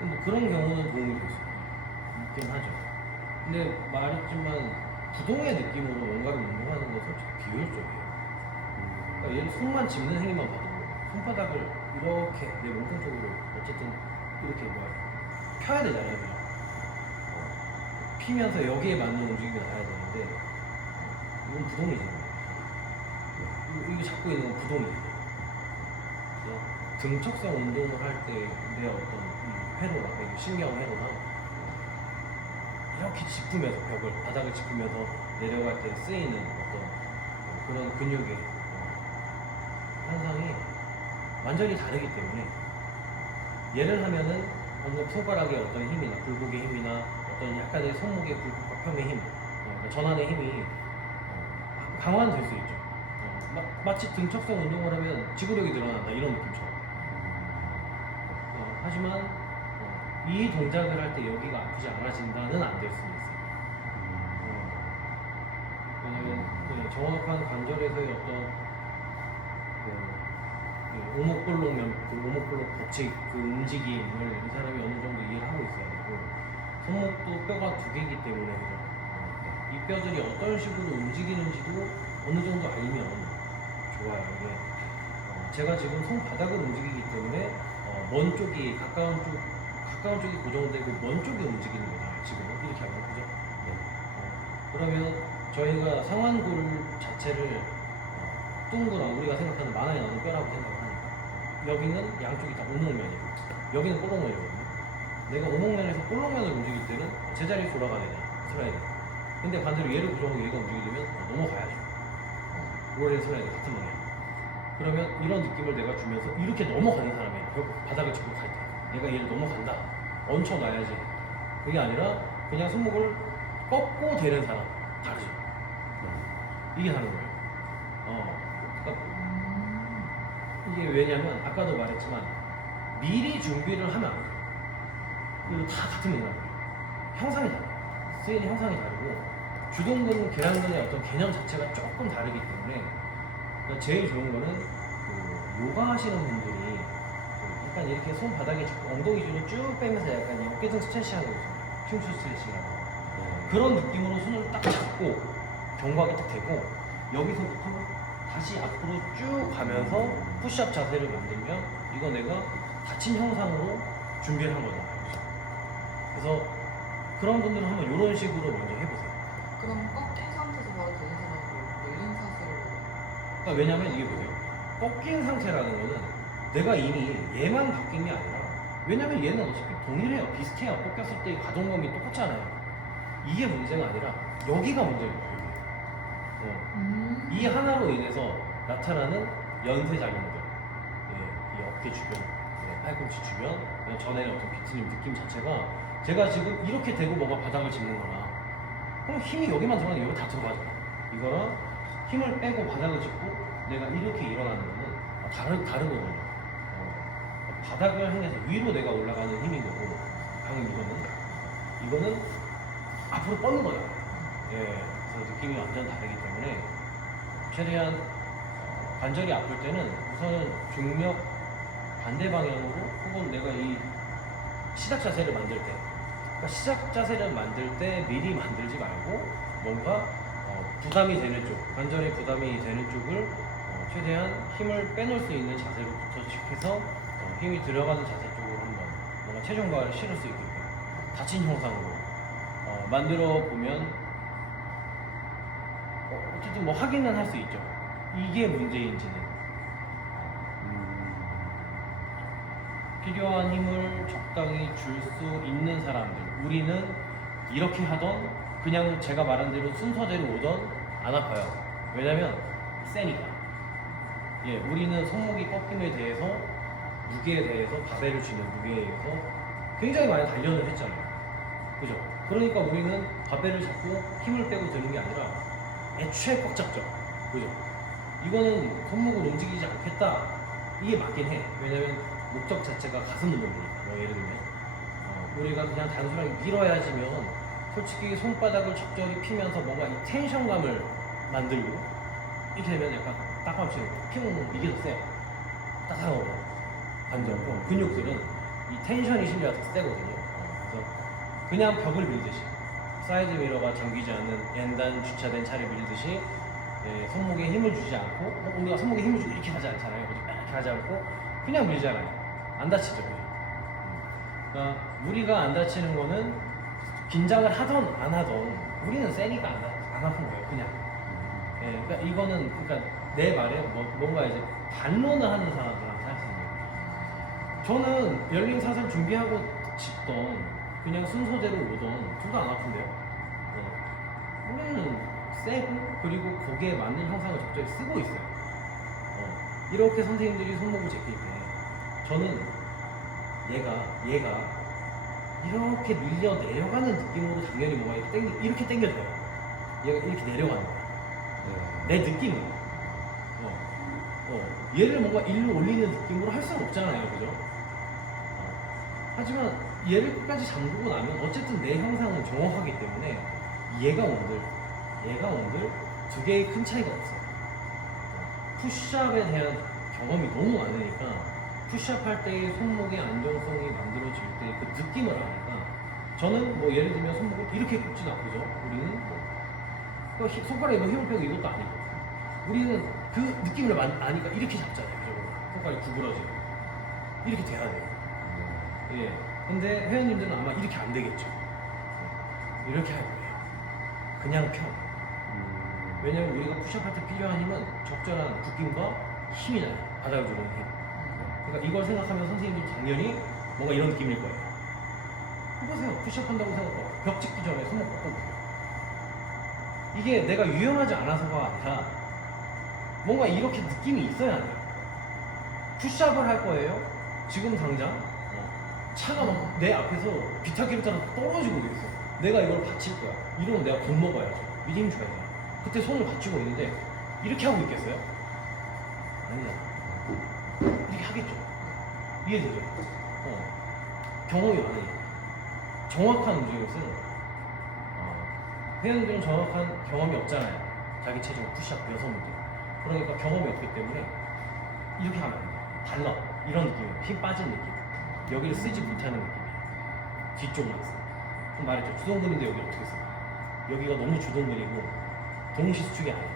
뭐 그런 경우는 도움이 될 수 있긴 하죠. 근데 말했지만 부동의 느낌으로 뭔가를 운동하는 건 솔직히 비효율적이에요. 그러니까 얘를 손만 짚는 행위만 봐도 손바닥을 이렇게 내 몸통 쪽으로 어쨌든 이렇게 펴야 되잖아요. 그죠? 피면서 여기에 맞는 움직임이 나야 되는데 이건 부동이잖아요. 이게 잡고 있는 건 부동이에요. 등척성 운동을 할 때 내 어떤 이 회로나 신경 회로나 이렇게 짚으면서 벽을 바닥을 짚으면서 내려갈 때 쓰이는 어떤 그런 근육의 현상이 완전히 다르기 때문에 얘를 하면은 뭔가 손가락의 어떤 힘이나 굴곡의 힘이나 어떤 약간의 손목의 굴곡과 펴의 힘 전환의 힘이 강화될 수 있죠. 마치 등척성 운동을 하면 지구력이 늘어난다 이런 느낌처럼. 하지만 이 동작을 할 때 여기가 아프지 않아진다는 안 될 수는 있어요. 왜냐면 정확한 관절에서의 어떤 오목볼록 법칙 그 움직임을 이 사람이 어느 정도 이해를 하고 있어야 되고, 손목도 뼈가 두 개이기 때문에 이 뼈들이 어떤 식으로 움직이는지도 어느 정도 알면 좋아요. 이게 제가 지금 손바닥을 움직이기 때문에 먼 쪽이 가까운 쪽이 고정되고 먼 쪽이 움직이는 거잖아요. 지금 이렇게 하면 그죠? 그러면 저희가 상완골 자체를 둥그런 우리가 생각하는 만화에 나오는 뼈라고 생각을 하니까 여기는 양쪽이 다 오목면이고 여기는 볼록면이거든요. 내가 오목면에서 볼록면을 움직일 때는 제자리에 돌아가야 되잖아, 슬라이드. 근데 반대로 얘를 고정하고 얘가 움직이려면 넘어가야죠. 롤앤 슬라이드 같은 방향. 그러면 이런 느낌을 내가 주면서 이렇게 넘어가는 사람이야. 바닥을 짚고 갈 때 얘가 얘를 넘어간다, 얹혀놔야지. 그게 아니라 그냥 손목을 꺾고 대는 사람 다르죠. 이게 다른 거예요. 그러니까 이게 왜냐면 아까도 말했지만 미리 준비를 하면 안 돼요. 그리고 다 같은 맥락이에요. 형상이 달라요. 스윙의 형상이 다르고 주동근, 계량근의 어떤 개념 자체가 조금 다르기 때문에 그러니까 제일 좋은 거는 그 요가 하시는 분들이 약간 이렇게 손바닥에 엉덩이 줄을 쭉 빼면서 약간 어깨등 스트레칭 하는 거 있잖아요. 흉추 스트레칭이라고. 그런 느낌으로 손을 딱 잡고 견고하게 딱 대고 여기서부터 다시 앞으로 쭉 가면서 푸시업 자세를 만들면 이거 내가 다친 형상으로 준비를 한 거잖아요. 그래서 그런 분들은 한번 이런 식으로 먼저 해보세요. 그럼 꺾인 상태에서 바로 되는 사람도 열린 사슬을. 그러니까 왜냐면 이게 보세요. 꺾인 상태라는 거는 내가 이미 얘만 바뀐 게 아니라, 왜냐면 얘는 어차피 동일해요. 비슷해요. 꺾였을 때의 가동범위 똑같잖아요. 이게 문제가 아니라 여기가 문제예요. 이 하나로 인해서 나타나는 연쇄작용들, 이 어깨 주변, 팔꿈치 주변, 전에는 어떤 비틀림 느낌 자체가 제가 지금 이렇게 대고 뭐가 바닥을 짚는 거나, 그럼 힘이 여기만 들어가면 여기 다 들어가잖아. 이거랑 힘을 빼고 바닥을 짚고 내가 이렇게 일어나는 거는 다르거든요. 바닥을 향해서 위로 내가 올라가는 힘인 거고, 방금 이거는 앞으로 뻗는 거예요. 그래서 느낌이 완전 다르기 때문에 최대한 관절이 아플 때는 우선은 중력 반대 방향으로, 혹은 내가 이 시작 자세를 만들 때, 그러니까 시작 자세를 만들 때 미리 만들지 말고 뭔가 부담이 되는 쪽, 관절에 부담이 되는 쪽을 최대한 힘을 빼놓을 수 있는 자세로부터 시작해서 힘이 들어가는 자세 쪽으로 한번 뭔가 체중과를 실을 수 있게끔 다친 형상으로 만들어 보면 어쨌든 뭐 확인은 할 수 있죠. 이게 문제인지는. 필요한 힘을 적당히 줄 수 있는 사람들, 우리는 이렇게 하던 그냥 제가 말한 대로 순서대로 오던 안 아파요. 왜냐면 세니까. 우리는 손목이 꺾임에 대해서, 무게에 대해서, 바벨을 쥐는 무게에 대해서 굉장히 많이 단련을 했잖아요. 그죠? 그러니까 우리는 바벨을 잡고 힘을 빼고 드는 게 아니라 애초에 꽉 잡죠. 그죠? 이거는 손목을 움직이지 않겠다, 이게 맞긴 해. 왜냐면 목적 자체가 가슴 운동이니까. 예를 들면 우리가 그냥 단순하게 밀어야지면 솔직히 손바닥을 적절히 피면서 뭔가 이 텐션감을 만들고 이렇게 되면 약간 딱밤치는 핑, 이게 더 세요. 딱하고 반전. 근육들은 이 텐션이 실려야 더 세거든요. 그래서 그냥 벽을 밀듯이, 사이드 미러가 잠기지 않는 엔단 주차된 차를 밀듯이 손목에 힘을 주지 않고, 우리가 손목에 힘을 주고 이렇게 하지 않잖아요. 이렇게 하지 않고 그냥 밀잖아요. 안 다치죠. 그러니까 우리가 안 다치는 거는 긴장을 하던 안 하던 우리는 세니까 안 아픈 거예요. 그냥. 그러니까 이거는 내 말에 뭔가 이제 반론을 하는 사람들한테 할 수 있는 거예요. 저는 열린 사슬 준비하고 짚던 그냥 순서대로 오던 둘 다 안 아픈데요. 우리는 세고, 그리고 거기에 맞는 형상을 적절히 쓰고 있어요. 이렇게 선생님들이 손목을 제낄 때 저는 얘가 이렇게 밀려 내려가는 느낌으로 당연히 뭔가 이렇게 당겨져요. 얘가 이렇게 내려가는 거야. 네. 내 느낌은. 얘를 뭔가 일로 올리는 느낌으로 할 수는 없잖아요, 그죠? 하지만 얘를 끝까지 잠그고 나면 어쨌든 내 형상은 정확하기 때문에 얘가 온들 두 개의 큰 차이가 없어요. 푸시업에 대한 경험이 너무 많으니까 푸시업 할 때의 손목의 안정성이 만들어질 때 그 느낌을 아니까 저는 뭐 예를 들면 손목을 이렇게 꼽지도 않고죠. 우리는 뭐 손가락에 뭐 힘을 빼고 이것도 아니고 우리는 그 느낌을 아니까 이렇게 잡잖아요. 그죠? 손가락이 구부러지고 이렇게 돼야 돼요. 예. 근데 회원님들은 아마 이렇게 안 되겠죠. 이렇게 할 거예요. 그냥 펴. 왜냐면 우리가 푸시업 할 때 필요한 힘은 적절한 굽힘과 힘이 나요. 바닥을 조르는 힘. 그러니까 이걸 생각하면 선생님도 당연히 뭔가 이런 느낌일 거예요. 해보세요. 푸시업 한다고 생각하고 벽 찍기 전에 손목 꺾어보세요. 이게 내가 유연하지 않아서가 아니라 뭔가 이렇게 느낌이 있어야 돼요. 푸시업을 할 거예요. 지금 당장 차가 막 내 앞에서 비타기를 따라 떨어지고 있어. 내가 이걸 받칠 거야. 이러면 내가 겁먹어야죠. 미리 힘 줘야 돼. 그때 손을 받치고 있는데 이렇게 하고 있겠어요? 아니야. 이렇게 하겠죠. 이해되죠? 경험이 많으니까. 정확한 움직임을 쓰는 거예요. 회원들은 정확한 경험이 없잖아요. 자기 체중 푸시업 여성분들. 그러니까 경험이 없기 때문에 이렇게 하면 안 돼요. 달라. 이런 느낌이에요. 힘 빠진 느낌. 여기를 쓰지 못하는 느낌이에요. 뒤쪽만 써. 그럼 말했죠. 주동근인데 여기 어떻게 써? 여기가 너무 주동근이고 동시 수축이 아니에요.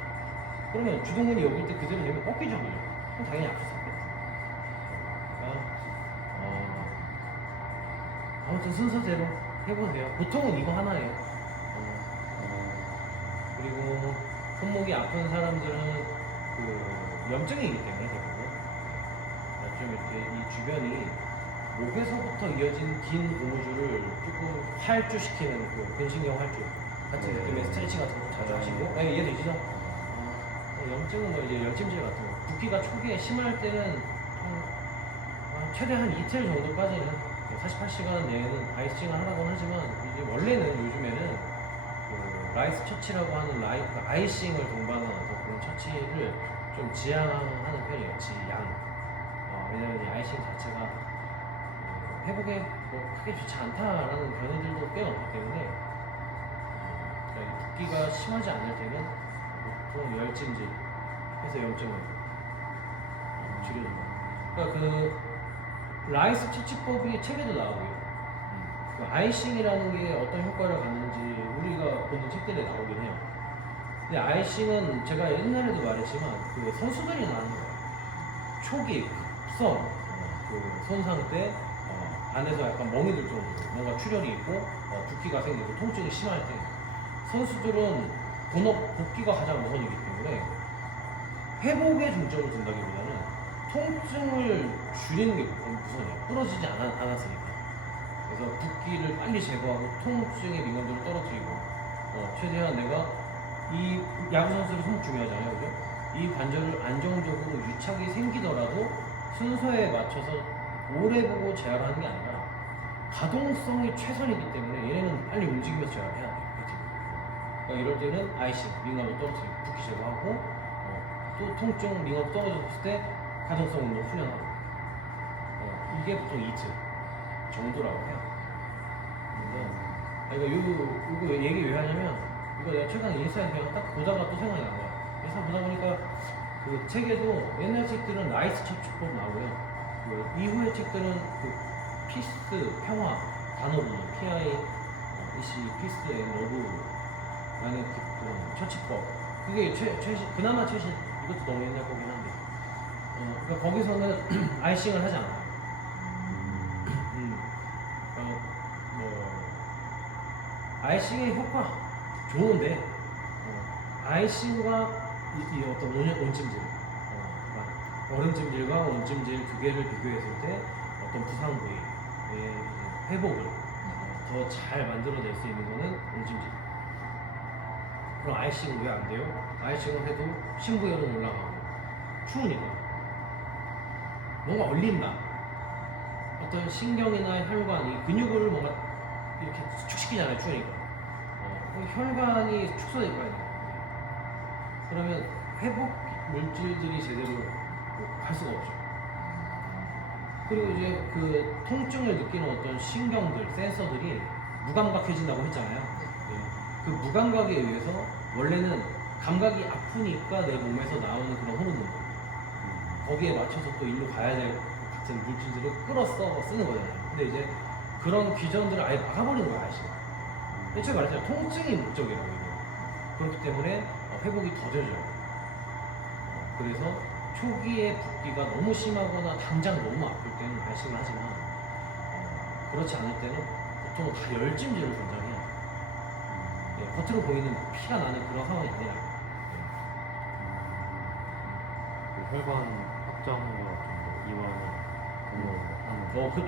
그러면 주동근이 여기일 때 그대로 되면 꺾이죠, 그죠? 그럼 당연히 앞서 섰겠죠. 그러니까 아무튼 순서대로 해보세요. 보통은 이거 하나예요. 그리고 손목이 아픈 사람들은 그 염증이기 때문에 대부분 좀 이렇게 이 주변이 목에서부터 이어진 긴 고무줄을 조금 활주시키는 그 근신경 활주 같은 느낌의 스트레칭 같은 거 자주 하시고 이해되시죠? 염증은 뭐 이제 열찜질 같은 거 붓기가 초기에 심할 때는 최대 한 이틀 정도까지는 48시간 내에는 아이싱을 하라고는 하지만 이제 원래는 요즘에는 그 라이스 처치라고 하는 아이싱을 동반한 어떤 그런 처치를 좀 지양하는 편이에요. 지양. 왜냐면 이 아이싱 자체가 회복에 뭐 크게 좋지 않다라는 견해들도 꽤 많기 때문에 붓기가 심하지 않을 때는 보통 열찜질 해서 염증을 줄여줍니다. 그러니까 그 라이스 처치법이 책에도 나오고요. 그 아이싱이라는 게 어떤 효과를 갖는지 우리가 보는 책들에 나오긴 해요. 근데 아이싱은 제가 옛날에도 말했지만 그 선수들이 나는 거예요. 초기 급성 그 손상 때 안에서 약간 멍이 들 정도로 뭔가 출혈이 있고 붓기가 생기고 통증이 심할 때 선수들은 붓기가 가장 우선이기 때문에 회복에 중점을 둔다기보다는 통증을 줄이는 게 우선이에요. 부러지지 않았으니까. 그래서 붓기를 빨리 제거하고 통증의 민감도를 떨어뜨리고 최대한 내가 이 야구 선수들 손목 중요하잖아요, 그죠? 이 관절을 안정적으로 유착이 생기더라도 순서에 맞춰서 오래 보고 재활하는 게 아니라 가동성이 최선이기 때문에 얘네는 빨리 움직이면서 재활해야 돼요. 그러니까 이럴 때는 아이싱, 민감도 떨어뜨리고 붓기 제거하고 또 통증, 민감도 떨어졌을 때 가동성 운동 훈련하고 이게 보통 이틀 정도라고 해요. 그래서 이거 얘기 왜 하냐면 이거 내가 최근에 인스타에서 그냥 딱 보다가 또 생각이 난 거야. 인스타 보다 보니까 그 책에도 옛날 책들은 라이스 처치법 나오고요. 그 이후의 책들은 그 피스, 평화, 단어로 PI, 피스 앤 러브라는 그런 처치법. 그게 그나마 최신, 이것도 너무 옛날 거긴 한데. 그러니까 거기서는 아이싱을 하지 않아요. 아이싱의 효과 좋은데 아이싱과 이 어떤 온찜질, 얼음찜질과 온찜질 두 개를 비교했을 때 어떤 부상 부위의 회복을 더 잘 만들어낼 수 있는 거는 온찜질. 그럼 아이싱은 왜 안 돼요? 아이싱을 해도 심부혈은 올라가고 추우니까 뭔가 얼린다. 어떤 신경이나 혈관이 근육을 뭔가 이렇게 축축시키잖아요, 추우니까. 혈관이 축소될 거예요. 그러면 회복 물질들이 제대로 할 수가 없죠. 그리고 이제 그 통증을 느끼는 어떤 신경들, 센서들이 무감각해진다고 했잖아요. 네. 그 무감각에 의해서 원래는 감각이 아프니까 내 몸에서 나오는 그런 호르몬 거기에 맞춰서 또 일로 가야 될 같은 물질들을 끌어서 쓰는 거잖아요. 근데 이제 그런 귀전들을 아예 막아버리는 거야, 사실. 애초에 말했잖아요. 통증이 목적이라고 이게. 그렇기 때문에 회복이 더뎌져요. 그래서 초기에 붓기가 너무 심하거나 당장 너무 아플 때는 발식을 하지만 그렇지 않을 때는 보통 다 열찜질을 굉장해요. 겉으로 보이는 피가 나는 그런 상황이 아니라. 그 혈관 확장과 좀더 이완을 하는.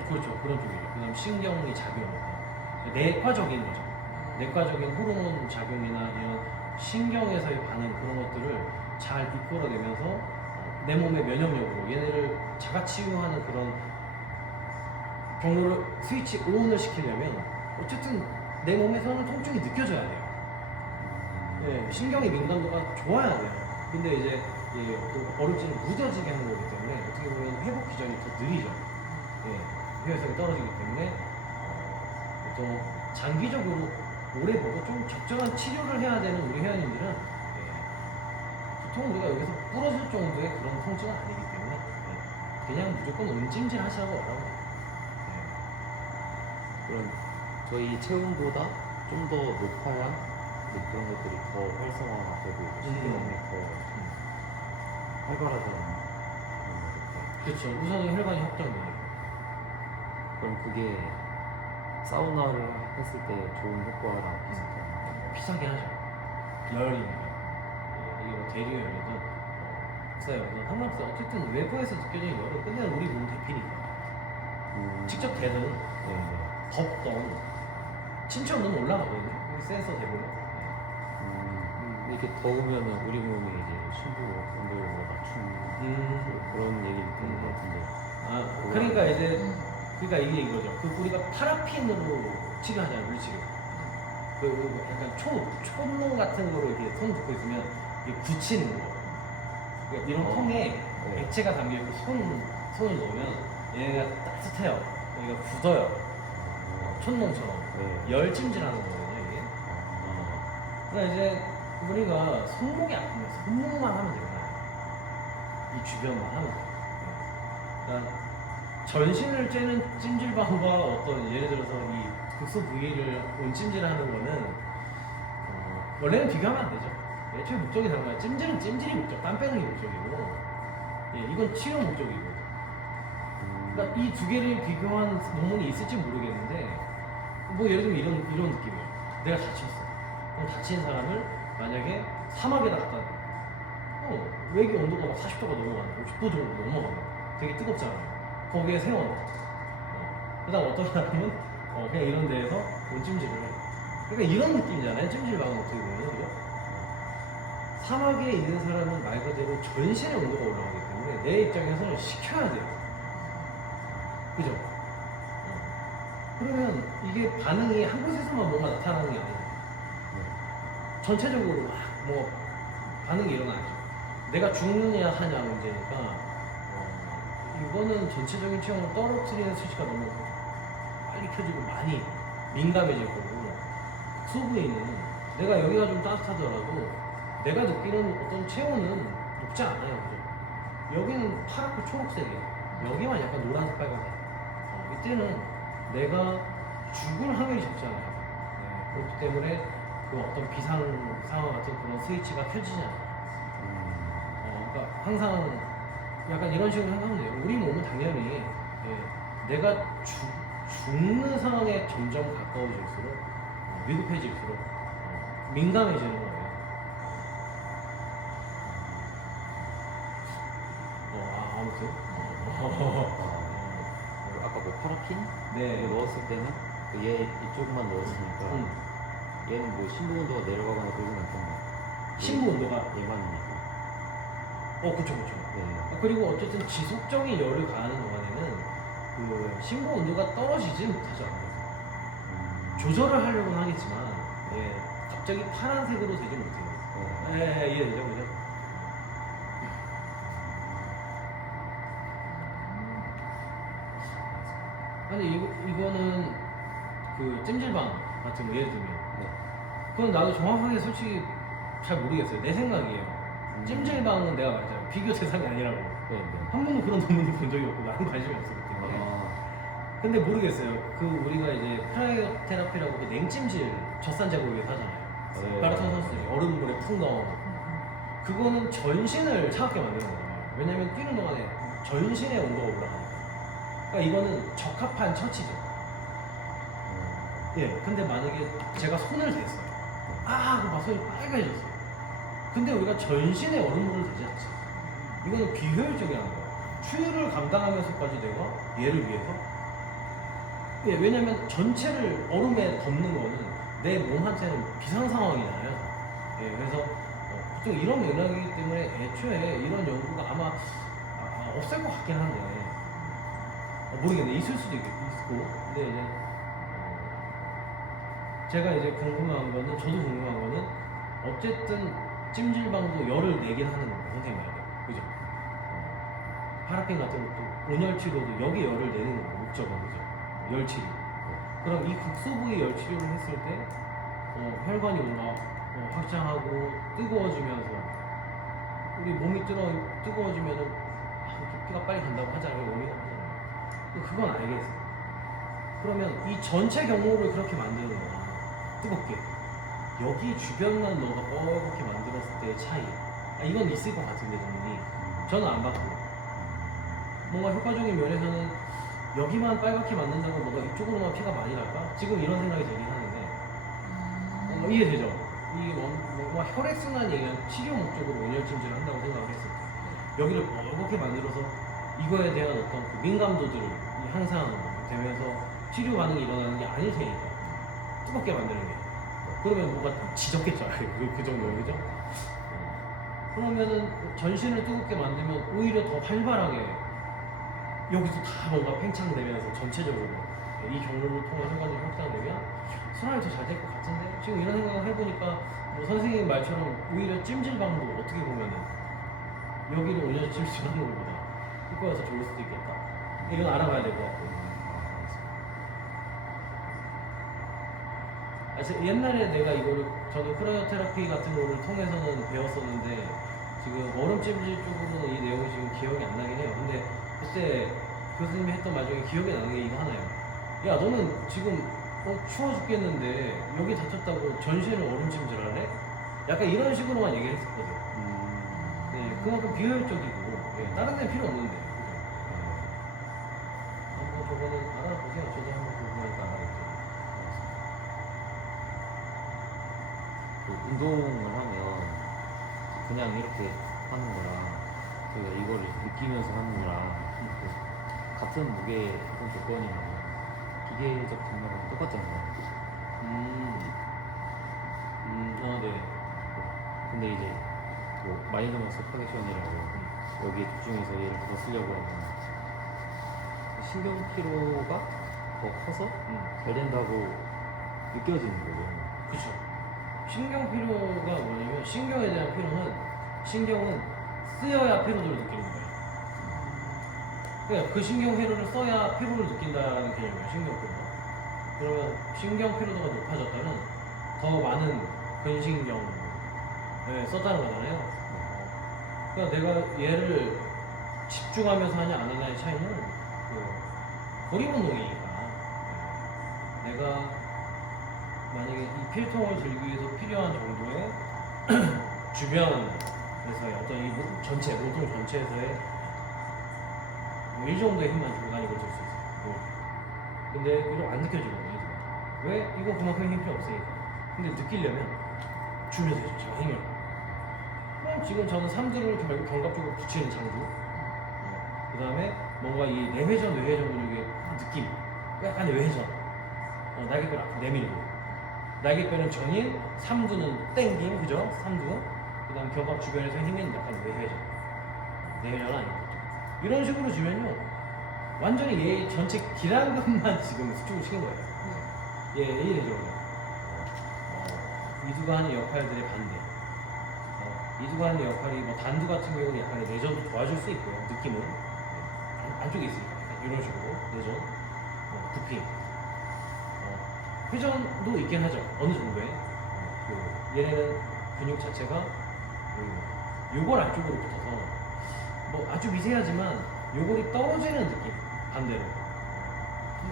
그렇죠. 그런 쪽이죠. 그다음 신경이 작용하고 내과적인 거죠. 내과적인 호르몬 작용이나 이런 신경에서의 반응 그런 것들을 잘 이끌어내면서 내 몸의 면역력으로 얘네를 자가치유하는 그런 경로를 스위치 ON을 시키려면 어쨌든 내 몸에서는 통증이 느껴져야 돼요. 네, 신경의 민감도가 좋아야 돼요. 근데 이제 그 어렵지는 무뎌지게 하는 거기 때문에 어떻게 보면 회복 기전이 더 느리죠. 효율성이 떨어지기 때문에 보통 장기적으로 오래 보고 좀 적절한 치료를 해야 되는 우리 회원님들은 보통 우리가 여기서 부러질 정도의 그런 통증은 아니기 때문에 그냥 무조건 온찜질 하시라고 하라고. 그럼 저희 체온보다 좀 더 높아야 그런 것들이 더 활성화되고 신경이 더 활발하다는 그런 거죠. 그렇죠. 우선은 혈관이 확장돼요. 그럼 그게 사우나를 했을 때 좋은 효과랑 비슷한. 비싸긴 하죠. 열이니까. 이게 뭐 대류열이든 국사열이든 상관없어요. 어쨌든 외부에서 느껴지는 열은 끝내는 우리 몸 대피니까. 직접 대는 덥던 친추온도는 올라가거든요. 여기 센서 대보면. 이렇게 더우면은 우리 몸이 이제 심부 온도를 낮추는 그런 얘기를 듣는 것 같은데. 그러니까 이게 이거죠. 그 우리가 파라핀으로 치료하잖아요, 물치료. 그 약간 촛농 같은 거로 이렇게 손 붓고 있으면 이게 굳히는 거. 그러니까 이런 통에 액체가 담겨 있고 손을 넣으면 얘가 따뜻해요. 얘가 굳어요. 촛농처럼 열찜질하는 거거든요, 이게. 그러니까 이제 우리가 손목이 아프면 손목만 하면 되잖아요. 이 주변만 하면 돼요. 그러니까 전신을 쬐는 찜질방과 어떤 예를 들어서 이 극소 부위를 온찜질하는 거는 원래는 비교하면 안 되죠. 애초에 목적이 다른 거야. 찜질은 찜질이 목적, 땀 빼는 게 목적이고, 이건 치료 목적이고. 그러니까 이 두 개를 비교한 논문이 있을지 모르겠는데, 뭐 예를 들면 이런 느낌이에요. 내가 다쳤어. 그럼 다친 사람을 만약에 사막에다 갖다 놔. 외기 온도가 막 40도가 넘어가는, 50도 정도 넘어가는. 되게 뜨겁잖아요. 거기에 세워놔. 그 다음 어떤 사람은 그냥 이런 데에서 온찜질을 해. 그러니까 이런 느낌이잖아요. 찜질방은 어떻게 보면. 그죠? 사막에 있는 사람은 말 그대로 전신의 온도가 올라가기 때문에 내 입장에서는 식혀야 돼요. 그죠? 그러면 이게 반응이 한 곳에서만 뭐가 나타나는 게 아니에요. 전체적으로 막 뭐 반응이 일어나죠. 내가 죽느냐 하냐 문제니까 이거는 전체적인 체온을 떨어뜨리는 스위치가 너무 빨리 켜지고 많이 민감해질 거고, 극소부에 있는 내가 여기가 좀 따뜻하더라도 내가 느끼는 어떤 체온은 높지 않아요. 그죠? 여기는 파랗고 초록색이에요. 여기만 약간 노란색 빨간색. 이때는 내가 죽을 확률이 적잖아요. 그렇기 때문에 그 어떤 비상 상황 같은 그런 스위치가 켜지지 않아요. 그러니까 항상 약간 이런 식으로 생각하면 돼요. 우리 몸은 당연히 내가 죽는 상황에 점점 가까워질수록 위급해질수록 민감해지는 거예요. 아무튼 아까 뭐 파라핀? 네. 이거 넣었을 때는 얘 이쪽만 넣었으니까 얘는 뭐 심부 온도가 내려가거나 그러진 않겠네. 심부 온도가 얘만이니까. 그쵸. 네. 그리고 어쨌든 지속적인 열을 가하는 동안에는 그 심부 온도가 떨어지지 못하죠. 조절을 하려고는 하겠지만 갑자기 파란색으로 되지 못해요. 이해되죠, 그죠? 아니 이거는 그 찜질방 같은 거 예를 들면 네. 그건 나도 정확하게 솔직히 잘 모르겠어요. 내 생각이에요. 찜질방은 내가 말했잖아요. 비교 대상이 아니라고. 네, 네. 한 번도 그런 논문을 본 적이 없고 나는 관심이 없었기 때문에. 근데 모르겠어요. 그 우리가 이제 크라이오테라피라고 그 냉찜질 젖산 제거 위해서 하잖아요. 네. 마라톤 선수들이 얼음물에 푹 넣어. 그거는 전신을 차갑게 만드는 거잖아요. 왜냐면 뛰는 동안에 전신의 온도가 올라가니까. 그러니까 이거는 적합한 처치죠. 예. 근데 만약에 제가 손을 댔어요. 하고 막 손이 빨개졌어요. 근데 우리가 전신에 얼음물을 대지 않지. 이거는 비효율적인 거예요. 추위를 감당하면서까지 내가 얘를 위해서. 예, 왜냐면 전체를 얼음에 덮는 거는 내 몸한테는 비상 상황이잖아요. 예, 그래서 보통 이런 맥락이기 때문에 애초에 이런 연구가 아마 없을 것 같긴 한데 모르겠네. 있을 수도 있고. 근데 이제 제가 이제 궁금한 거는 저도 궁금한 거는 어쨌든 찜질방도 열을 내긴 하는 거예요. 선생님 말대로. 그죠? 파라핀 같은 것도 온열 치료도 여기 열을 내는 거예요. 목적은 그죠? 열 치료. 그럼 이 극소 부위 열 치료를 했을 때 혈관이 뭔가 확장하고 뜨거워지면서 우리 몸이 뜨거워지면은 피가 빨리 간다고 하잖아요. 몸이가 하잖아요. 그건 알겠어요. 그러면 이 전체 경로를 그렇게 만드는 거야. 뜨겁게. 여기 주변만 너가 뻘겋게 만들었을 때의 차이. 이건 있을 것 같은데 정리. 저는 안 받고. 뭔가 효과적인 면에서는 여기만 빨갛게 만든다고 뭔가 이쪽으로만 피가 많이 날까? 지금 이런 생각이 들긴 하는데 이해되죠? 이게 뭔가 혈액순환이 그냥 치료 목적으로 온열찜질을 한다고 생각을 했을 때 여기를 뻘겋게 만들어서 이거에 대한 어떤 그 민감도들을 향상 되면서 치료 반응이 일어나는 게 아닐 테니까 뜨겁게 만드는 게 그러면 뭐가 지졌겠죠. 그 정도로 그죠? 그러면은 전신을 뜨겁게 만들면 오히려 더 활발하게 여기서 다 뭔가 팽창되면서 전체적으로 이 경로를 통해 혈관이 확장되면 순환이 더 잘 될 것 같은데 지금 이런 생각을 해보니까 뭐 선생님 말처럼 오히려 찜질방도 어떻게 보면은 여기를 온열 찜질하는 것보다 효과가 좋을 수도 있겠다. 이건 알아봐야 될 것 같고. 옛날에 내가 이거를 저는 크라이오테라피 같은 거를 통해서는 배웠었는데 지금 얼음찜질 쪽으로는 이 내용이 지금 기억이 안 나긴 해요. 근데 그때 교수님이 했던 말 중에 기억이 나는 게 이거 하나예요. 야 너는 지금 추워 죽겠는데 여기 다쳤다고 전신을 얼음찜질 할래? 약간 이런 식으로만 얘기를 했었거든. 네, 그만큼 비효율적이고 예, 다른 데는 필요 없는데 그죠? 한번 저거는 알아보세요. 저도 한번 궁금하니까 알아볼게요. 그 운동을 하면 그냥 이렇게 하는 거랑 저희가 이거를 느끼면서 하는 거랑 같은 무게 어떤 조건이면 기계적 장면은 똑같잖아요. 네. 근데 이제 뭐 마이너스 파게션이라고 여기에 집중해서 얘를 더 쓰려고 하면 신경 피로가 더 커서 잘 된다고 느껴지는 거죠. 그렇죠. 신경 피로가 뭐냐면 신경에 대한 피로는 신경은 쓰여야 피로도를 느끼는 거예요. 그러니까 그 신경 회로를 써야 피로를 느낀다는 개념이에요. 신경 피로가. 그러면 신경 피로도가 높아졌다는 더 많은 근신경을 썼다는 거잖아요. 그러니까 내가 얘를 집중하면서 하냐 안 하냐의 차이는 그 고리운동이니까 내가 만약에 이 필통을 들기 위해서 필요한 정도의 주변에서의 어떤 이 전체, 모통 전체에서의 뭐 이 정도의 힘만 주고 난 이걸 들 수 있어요. 근데 이거 안 느껴지거든요. 왜? 이거 그만큼 힘이 필요 없으니까. 근데 느끼려면 주면 되죠. 제가 힘을. 그럼 지금 저는 삼두를 견갑적으로 붙이는 장두. 그 다음에 뭔가 이 내회전, 외회전 근육의 느낌. 약간의 외회전. 날개뼈를 앞으로 내밀고. 날개뼈는 전인, 삼두는 땡김, 그죠? 삼두. 그 다음 견갑 주변에서 힘은 약간 외회전. 내회전은 아니고. 이런 식으로 주면요. 완전히 얘 전체 기량근만 지금 수축을 시킨 거예요. 이해되죠? 이두가 하는 역할들의 반대. 이두가 하는 역할이 뭐 단두 같은 경우는 약간 내전도 도와줄 수 있고요. 느낌은 안쪽에 있으니까 약간 이런 식으로 내전, 굽힘, 회전도 있긴 하죠. 어느 정도의 얘네는 근육 자체가 요걸 안쪽으로 붙어서 뭐 아주 미세하지만 요걸이 떨어지는 느낌 반대로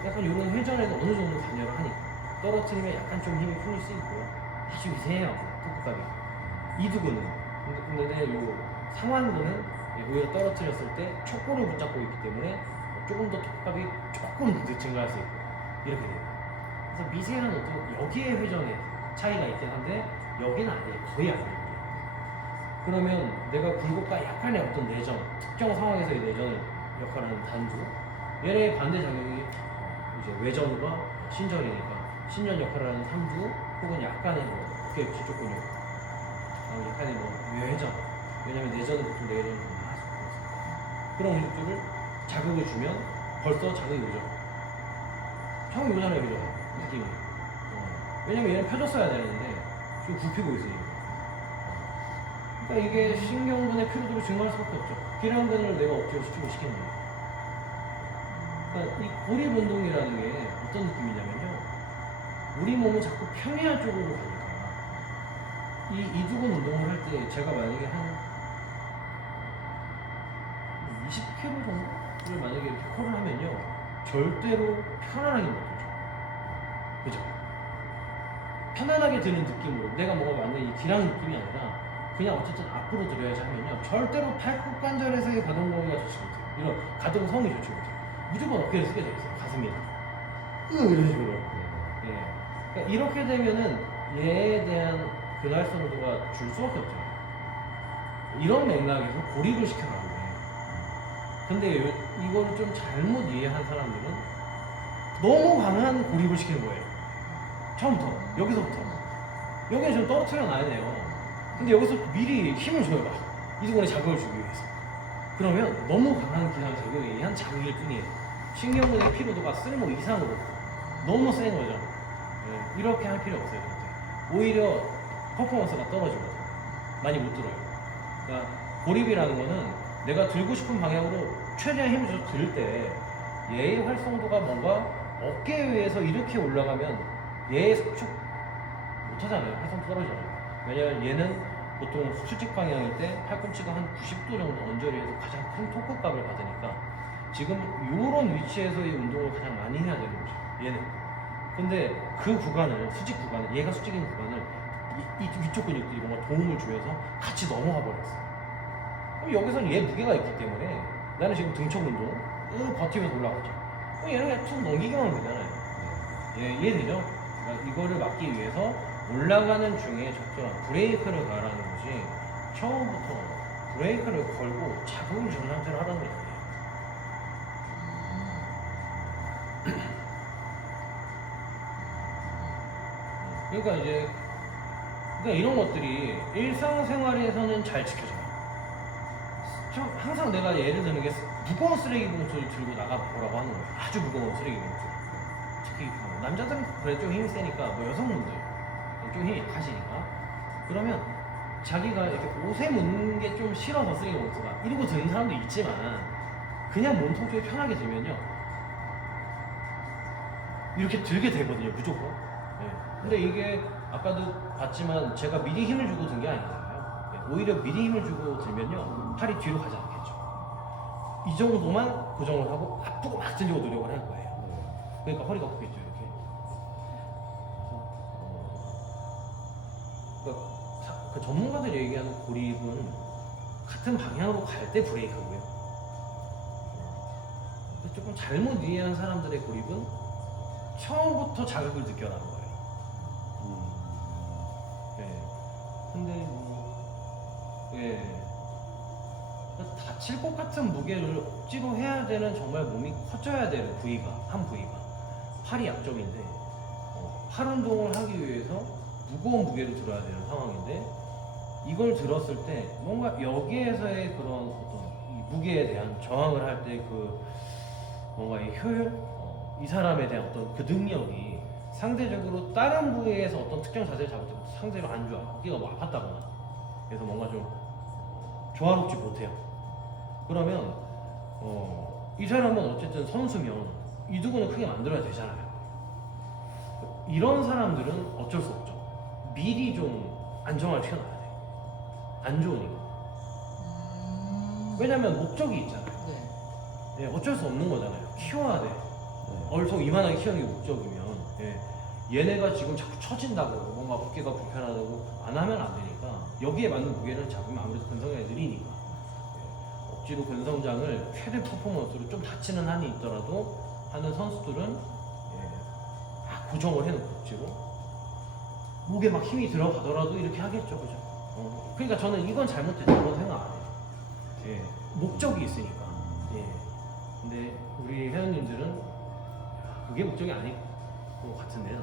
약간 요런 회전에도 어느 정도 관여를 하니까 떨어뜨리면 약간 좀 힘이 풀릴 수 있고요. 아주 미세해요. 톡톡하게. 이두근은 근데 요 상완근은 오히려 떨어뜨렸을 때 촉골을 붙잡고 있기 때문에 조금 더 톡톡하게 조금 더 증가할 수 있고 이렇게 돼요. 그래서 미세한 어떤 여기에 회전에 차이가 있긴 한데 여기는 아니에요. 거의 아니에요. 그러면 내가 굴곡과 약간의 어떤 내전, 특정 상황에서의 내전을 역할하는 단두 얘네의 반대 작용이 이제 외전과 신전이니까 신전 역할을 하는 삼두 혹은 약간의 뭐 어깨 뒤쪽 근육 약간의 뭐 외회전 왜냐면 내전은 보통 내전을 좀 하죠. 그런 근육들을 자극을 주면 벌써 자극이 오죠. 자극이 오잖아요. 그죠? 느낌이 왜냐면 얘는 펴졌어야 되는데 좀 굽히고 있으니까 그러니까 이게 신경근의 피로도를 증가할 수밖에 없죠. 기량근을 내가 억지로 수축을 시키는 거예요. 그러니까 이 고립 운동이라는 게 어떤 느낌이냐면요. 우리 몸은 자꾸 평이한 쪽으로 가니까 이 이두근 운동을 할 때 제가 만약에 한 20kg 정도를 만약에 이렇게 컬을 하면요. 절대로 편안하게 못 들죠. 그죠? 편안하게 드는 느낌으로 내가 뭐가 맞는 이 기량 느낌이 아니라 그냥 어쨌든 앞으로 들어야지 하면요. 절대로 팔굽 관절에서의 가동 범위가 좋지 못해요. 이런 가동성이 좋지 못해요. 무조건 어깨를 쓰게 돼 있어요. 가슴이. 이런 식으로. 예. 그러니까 이렇게 되면은 얘에 대한 근활성도가 줄 수밖에 없죠. 이런 맥락에서 고립을 시켜가는 거예요. 근데 이거를 좀 잘못 이해한 사람들은 너무 강한 고립을 시키는 거예요. 처음부터. 여기서부터. 여기는 좀 떨어뜨려 놔야 돼요. 근데 여기서 미리 힘을 줘요. 막. 이두근에 자극을 주기 위해서. 그러면 너무 강한 기상 작용에 의한 자극일 뿐이에요. 신경근의 피로도가 쓸모 이상으로 너무 센 거죠. 네, 이렇게 할 필요 없어요. 근데. 오히려 퍼포먼스가 떨어지고 많이 못 들어요. 그러니까 고립이라는 거는 내가 들고 싶은 방향으로 최대한 힘을 줘서 들 때 얘의 활성도가 뭔가 어깨에 의해서 이렇게 올라가면 얘의 수축 못하잖아요. 활성도 떨어지잖아요. 왜냐면 얘는 보통 수직 방향일 때 팔꿈치가 한 90도 정도 언저리에서 가장 큰 토크값을 받으니까 지금 이런 위치에서의 운동을 가장 많이 해야 되는 거죠. 얘는. 근데 그 구간을 수직 구간을 얘가 수직인 구간을 이 위쪽 근육들이 뭔가 도움을 주면서 같이 넘어가 버렸어. 그럼 여기서는 얘 무게가 있기 때문에 나는 지금 등척 운동 버티면서 올라가죠. 그럼 얘는 그냥 툭 넘기기만 하면 되잖아요. 이해되죠? 그러니까 이거를 막기 위해서 올라가는 중에 적절한 브레이크를 가라는 것이 처음부터 브레이크를 걸고 자극을 준 상태로 하라는 게 아니에요. 그러니까 이제 이런 것들이 일상생활에서는 잘 지켜져요. 항상 내가 예를 드는 게 무거운 쓰레기 봉투를 들고 나가 보라고 하는 거예요. 아주 무거운 쓰레기 봉투. 특히 남자들은 그래 좀 힘이 세니까 뭐 여성분들 좀 힘이 약하시니까 그러면 자기가 이렇게 옷에 묻는 게 좀 싫어서 쓰레기 봉투가 이러고 드는 사람도 있지만 그냥 몸통 쪽에 편하게 들면요 이렇게 들게 되거든요 무조건. 근데 이게 아까도 봤지만 제가 미리 힘을 주고 든 게 아니잖아요. 오히려 미리 힘을 주고 들면요 팔이 뒤로 가지 않겠죠. 이 정도만 고정을 하고 앞으로 막 들려고 노력을 할 거예요. 그러니까 허리가 굽겠죠 이렇게. 그러니까 그 전문가들이 얘기하는 고립은 같은 방향으로 갈 때 브레이크고요. 조금 잘못 이해한 사람들의 고립은 처음부터 자극을 느껴라는 거예요. 근데 다칠 것 같은 무게를 억지로 해야 되는 정말 몸이 커져야 되는 부위가 한 부위가 팔이 약점인데 팔 운동을 하기 위해서 무거운 무게를 들어야 되는 상황인데 이걸 들었을 때 뭔가 여기에서의 그런 어떤 이 무게에 대한 저항을 할 때 그 뭔가 이 효율 이 사람에 대한 어떤 그 능력이 상대적으로 다른 부위에서 어떤 특정 자세를 잡을 때 상대로 안 좋아. 어깨가 뭐 아팠다거나 그래서 뭔가 좀 조화롭지 못해요. 그러면 이 사람은 어쨌든 선수면 이두근을 크게 만들어야 되잖아요. 이런 사람들은 어쩔 수 없죠. 미리 좀 안정화를 시켜놔야 돼. 안 좋으니까. 왜냐면 목적이 있잖아요. 네. 예, 어쩔 수 없는 거잖아요. 키워야 돼. 네. 얼속 이만하게 키우는 게 목적이면 예, 얘네가 지금 자꾸 처진다고 뭔가 어깨가 불편하다고 안 하면 안 되니까 여기에 맞는 무게를 잡으면 아무래도 근성장이 느리니까 예, 억지로 근성장을 최대 퍼포먼스로 좀 다치는 한이 있더라도 하는 선수들은 예, 다 고정을 해놓고 억지로 목에 막 힘이 들어가더라도 이렇게 하겠죠, 그죠? 그러니까 저는 이건 잘못됐다고 생각 안 해요. 예, 목적이 있으니까. 예. 근데 우리 회원님들은 그게 목적이 아닐 것 같은데요.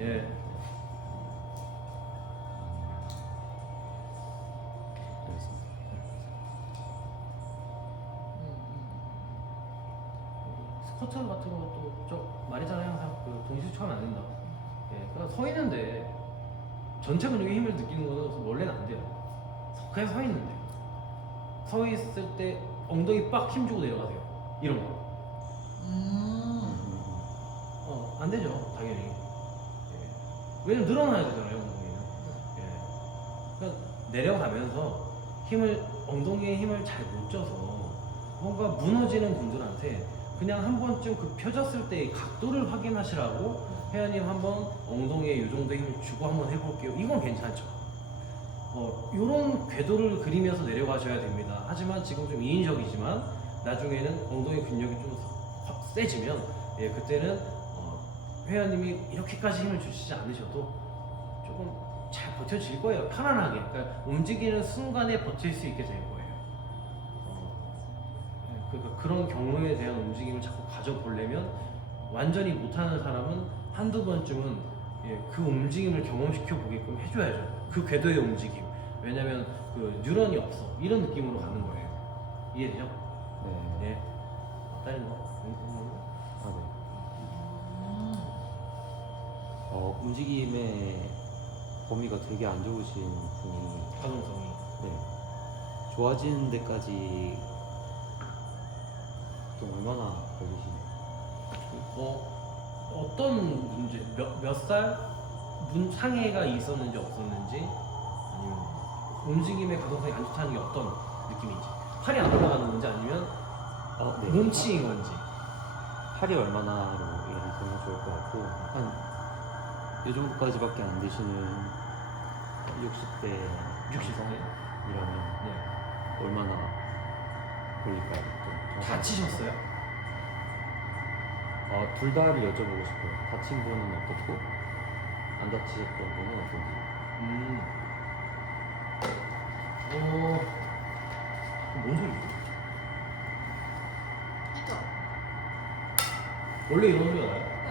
예. 알겠습니다. 스쿼트 같은 것도 저 말이잖아요, 항상 그 동시 추하면 안 된다. 예. 그러니까 서 있는데 전체 근육의 힘을 느끼는 것은 원래는 안 돼요. 그냥 서 있는데 서 있을 때 엉덩이 빡 힘주고 내려가세요. 이런 거. 안 되죠, 당연히. 예. 왜냐면 늘어나야 되잖아요, 엉덩이는. 예. 그러니까 내려가면서 엉덩이에 힘을 잘 못 줘서 뭔가 무너지는 분들한테 그냥 한 번쯤 그 펴졌을 때의 각도를 확인하시라고 회원님 한번 엉덩이에 이 정도 힘을 주고 한번 해볼게요. 이건 괜찮죠. 이런 궤도를 그리면서 내려가셔야 됩니다. 하지만 지금 좀 인위적이지만 나중에는 엉덩이 근력이 좀 확 세지면 예, 그때는 회원님이 이렇게까지 힘을 주시지 않으셔도 조금 잘 버텨질 거예요. 편안하게. 그러니까 움직이는 순간에 버틸 수 있게 될 거예요. 그러니까 그런 경로에 대한 움직임을 자꾸 가져보려면 완전히 못하는 사람은 한두 번쯤은 예, 그 움직임을 경험시켜 보게끔 해줘야죠. 그 궤도의 움직임. 왜냐면 그 뉴런이 없어. 이런 느낌으로 가는 거예요. 이해되죠? 네. 예. 다른 거? 아, 네. 움직임의 범위가 되게 안 좋으신 분이 가동성이. 네. 좋아지는 데까지 좀 얼마나 걸리시나요? 어떤 문제, 몇 살? 상해가 있었는지 없었는지 아니면 움직임의 가동성이 안 좋다는 게 어떤 느낌인지 팔이 안 올라가는 건지 아니면 네. 몸치인 건지 팔이 얼마나로 얘기하면 좋을 것 같고 한 이 정도까지밖에 안 되시는 60대 60대? 이라면 네. 얼마나 걸릴까요? 좀 정확하게. 다치셨어요? 둘 다를 여쭤보고 싶어요. 다친 분은 어떻고 안 다치셨던 분은 어떤지. 뭔 소리지? 히터. 원래 이런 소리가 나요? 네.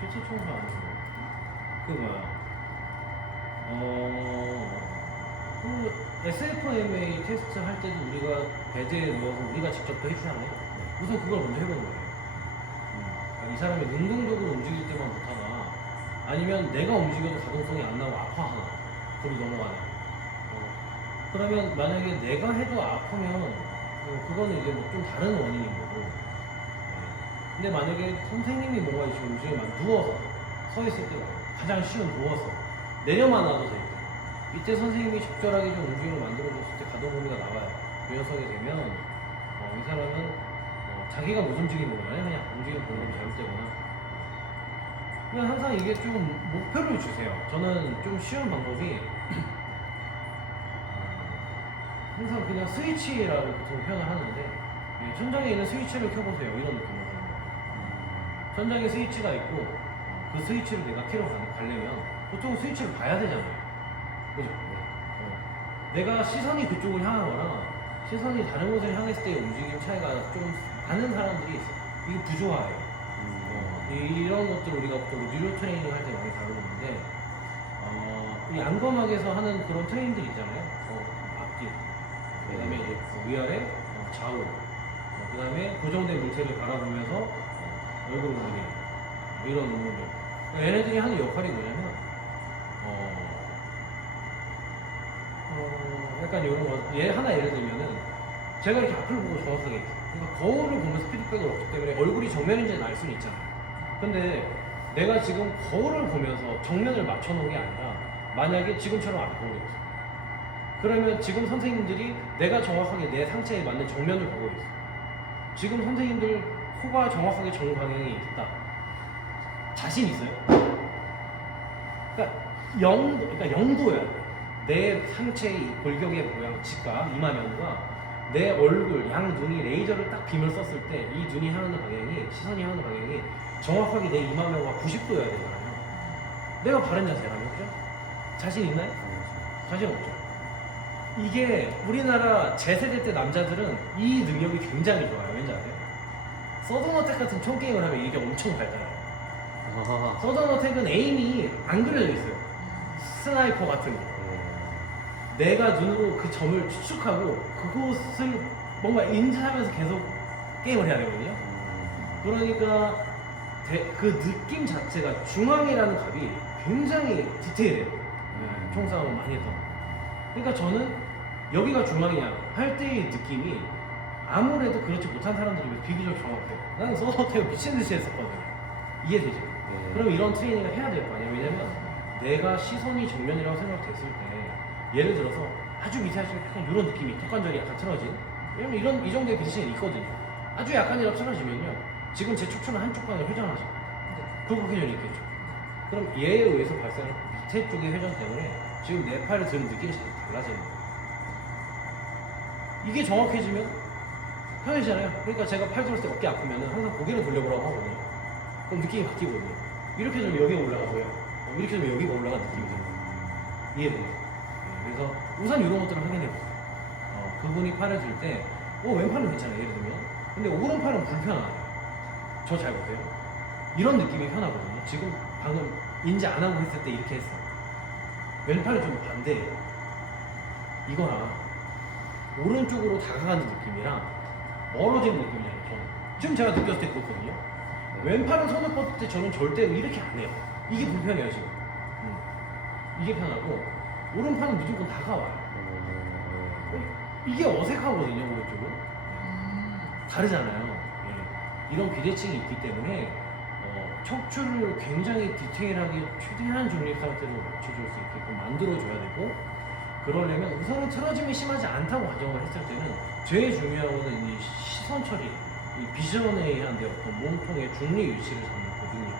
필터 청소 안 해서 그 뭐야 SFMA 테스트 할 때도 우리가 베드에 누워서 우리가 직접 또 해주잖아요. 우선 그걸 먼저 해보는 거예요. 이 사람이 능동적으로 움직일 때만 못하나 아니면 내가 움직여도 가동성이 안 나고 아파하나 거기 넘어가나 그러면 만약에 내가 해도 아프면 그거는 이제 뭐 좀 다른 원인인 거고 근데 만약에 선생님이 뭔가 지금 움직이면 누워서 서 있을 때 가장 쉬운 누워서 내려만 놔도 될 때 이때 선생님이 적절하게 좀 움직임을 만들어줬을 때 가동 범위가 나와요. 그 녀석이 되면 이 사람은 자기가 못 움직이는 거잖아요. 그냥 움직이는 방법이 잘못되거나 그냥 항상 이게 좀 목표를 주세요. 저는 좀 쉬운 방법이 항상 그냥 스위치라고 보통 표현을 하는데 천장에 있는 스위치를 켜보세요. 이런 느낌으로 하는 거예요. 천장에 스위치가 있고 그 스위치를 내가 켜러 가려면 보통 스위치를 봐야 되잖아요. 그죠? 내가 시선이 그쪽을 향하거나 시선이 다른 곳을 향했을 때의 움직임 차이가 좀 많은 사람들이 있어요. 이게 부조화예요. 이런 것들을 우리가 보통 뉴로 트레이닝 할 때 많이 다루는데 이 안검학에서 하는 그런 트레이닝들 있잖아요. 앞뒤, 그 다음에 이제 위아래, 좌우, 그 다음에 고정된 물체를 바라보면서 얼굴 움직임 이런 운동들. 얘네들이 하는 역할이 뭐냐면 약간 이런 거, 얘 하나 예를 들면은 제가 이렇게 앞을 보고 정확하게 그러니까 거울을 보면서 피드백을 얻기 때문에 얼굴이 정면인지는 알 수는 있잖아요. 근데 내가 지금 거울을 보면서 정면을 맞춰놓은 게 아니라 만약에 지금처럼 앞에 보고 있어. 그러면 지금 선생님들이 내가 정확하게 내 상체에 맞는 정면을 보고 있어. 지금 선생님들 코가 정확하게 정방향이 있다. 자신 있어요? 그러니까 그러니까 영도야. 내 상체의 골격의 모양, 직각, 이마면과 내 얼굴, 양 눈이 레이저를 딱 빔을 썼을 때 이 눈이 향하는 방향이, 시선이 향하는 방향이 정확하게 내 이마면과 90도여야 되잖아요. 내가 바른 자세라면, 그죠? 자신 있나요? 자신 없죠. 이게 우리나라 제 세대 때 남자들은 이 능력이 굉장히 좋아요. 왠지 아세요? 서든어택 같은 총게임을 하면 이게 엄청 발달해요. 서든어택은 에임이 안 그려져 있어요. 스나이퍼 같은 거. 내가 눈으로 그 점을 추측하고 그곳을 뭔가 인지하면서 계속 게임을 해야 되거든요. 그러니까 그 느낌 자체가 중앙이라는 값이 굉장히 디테일해요. 총싸움을 많이 해서. 그러니까 저는 여기가 중앙이야 할 때의 느낌이 아무래도 그렇지 못한 사람들이 비교적 정확해요. 나는 서든어택을 미친듯이 했었거든요. 이해되죠? 그럼 이런 트레이닝을 해야 될 거 아니에요. 왜냐면 내가 시선이 정면이라고 생각됐을 때 예를 들어서 아주 미세하지만 약간 이런 느낌이 턱관절이 약간 틀어진 왜냐면 이 정도의 비대칭이 있거든요. 아주 약간이라도 틀어지면요 지금 제 척추는 한쪽 방에 회전하죠. 굴곡 회전이 있겠죠. 그럼 얘에 의해서 발생하는 밑에 쪽의 회전 때문에 지금 내 팔을 드는 느낌이 달라지는 거예요. 이게 정확해지면 편해지잖아요. 그러니까 제가 팔 들었을 때 어깨 아프면 항상 고개를 돌려보라고 하거든요. 그럼 느낌이 바뀌거든요. 이렇게 되면 여기가 올라가고요. 이렇게 되면 여기가 올라간 느낌이 들어요. 이해돼요? 그래서 우선 이런 것들을 확인해보세요. 그분이 팔을 들 때, 왼팔은 괜찮아요. 예를 들면. 근데 오른팔은 불편하네요. 저 잘 보세요. 이런 느낌이 편하거든요. 지금 방금 인지 안 하고 했을 때 이렇게 했어요. 왼팔은 좀 반대예요. 이거랑 오른쪽으로 다가가는 느낌이랑 멀어지는 느낌이잖아요. 저는. 지금 제가 느꼈을 때 그렇거든요. 왼팔은 손을 뻗을 때 저는 절대로 이렇게 안 해요. 이게 불편해요 지금. 이게 편하고 오른팔은 무조건 다가와요. 이게 어색하거든요 오른쪽은. 다르잖아요. 예. 이런 비대칭이 있기 때문에 척추를 굉장히 디테일하게 최대한 중립 상태로 맞춰줄 수 있게끔 만들어줘야 되고 그러려면 우선은 틀어짐이 심하지 않다고 가정을 했을 때는 제일 중요한 거는 이 시선 처리, 이 비전에 의한 내 어떤 몸통의 중립 위치를 잡는 거거든요.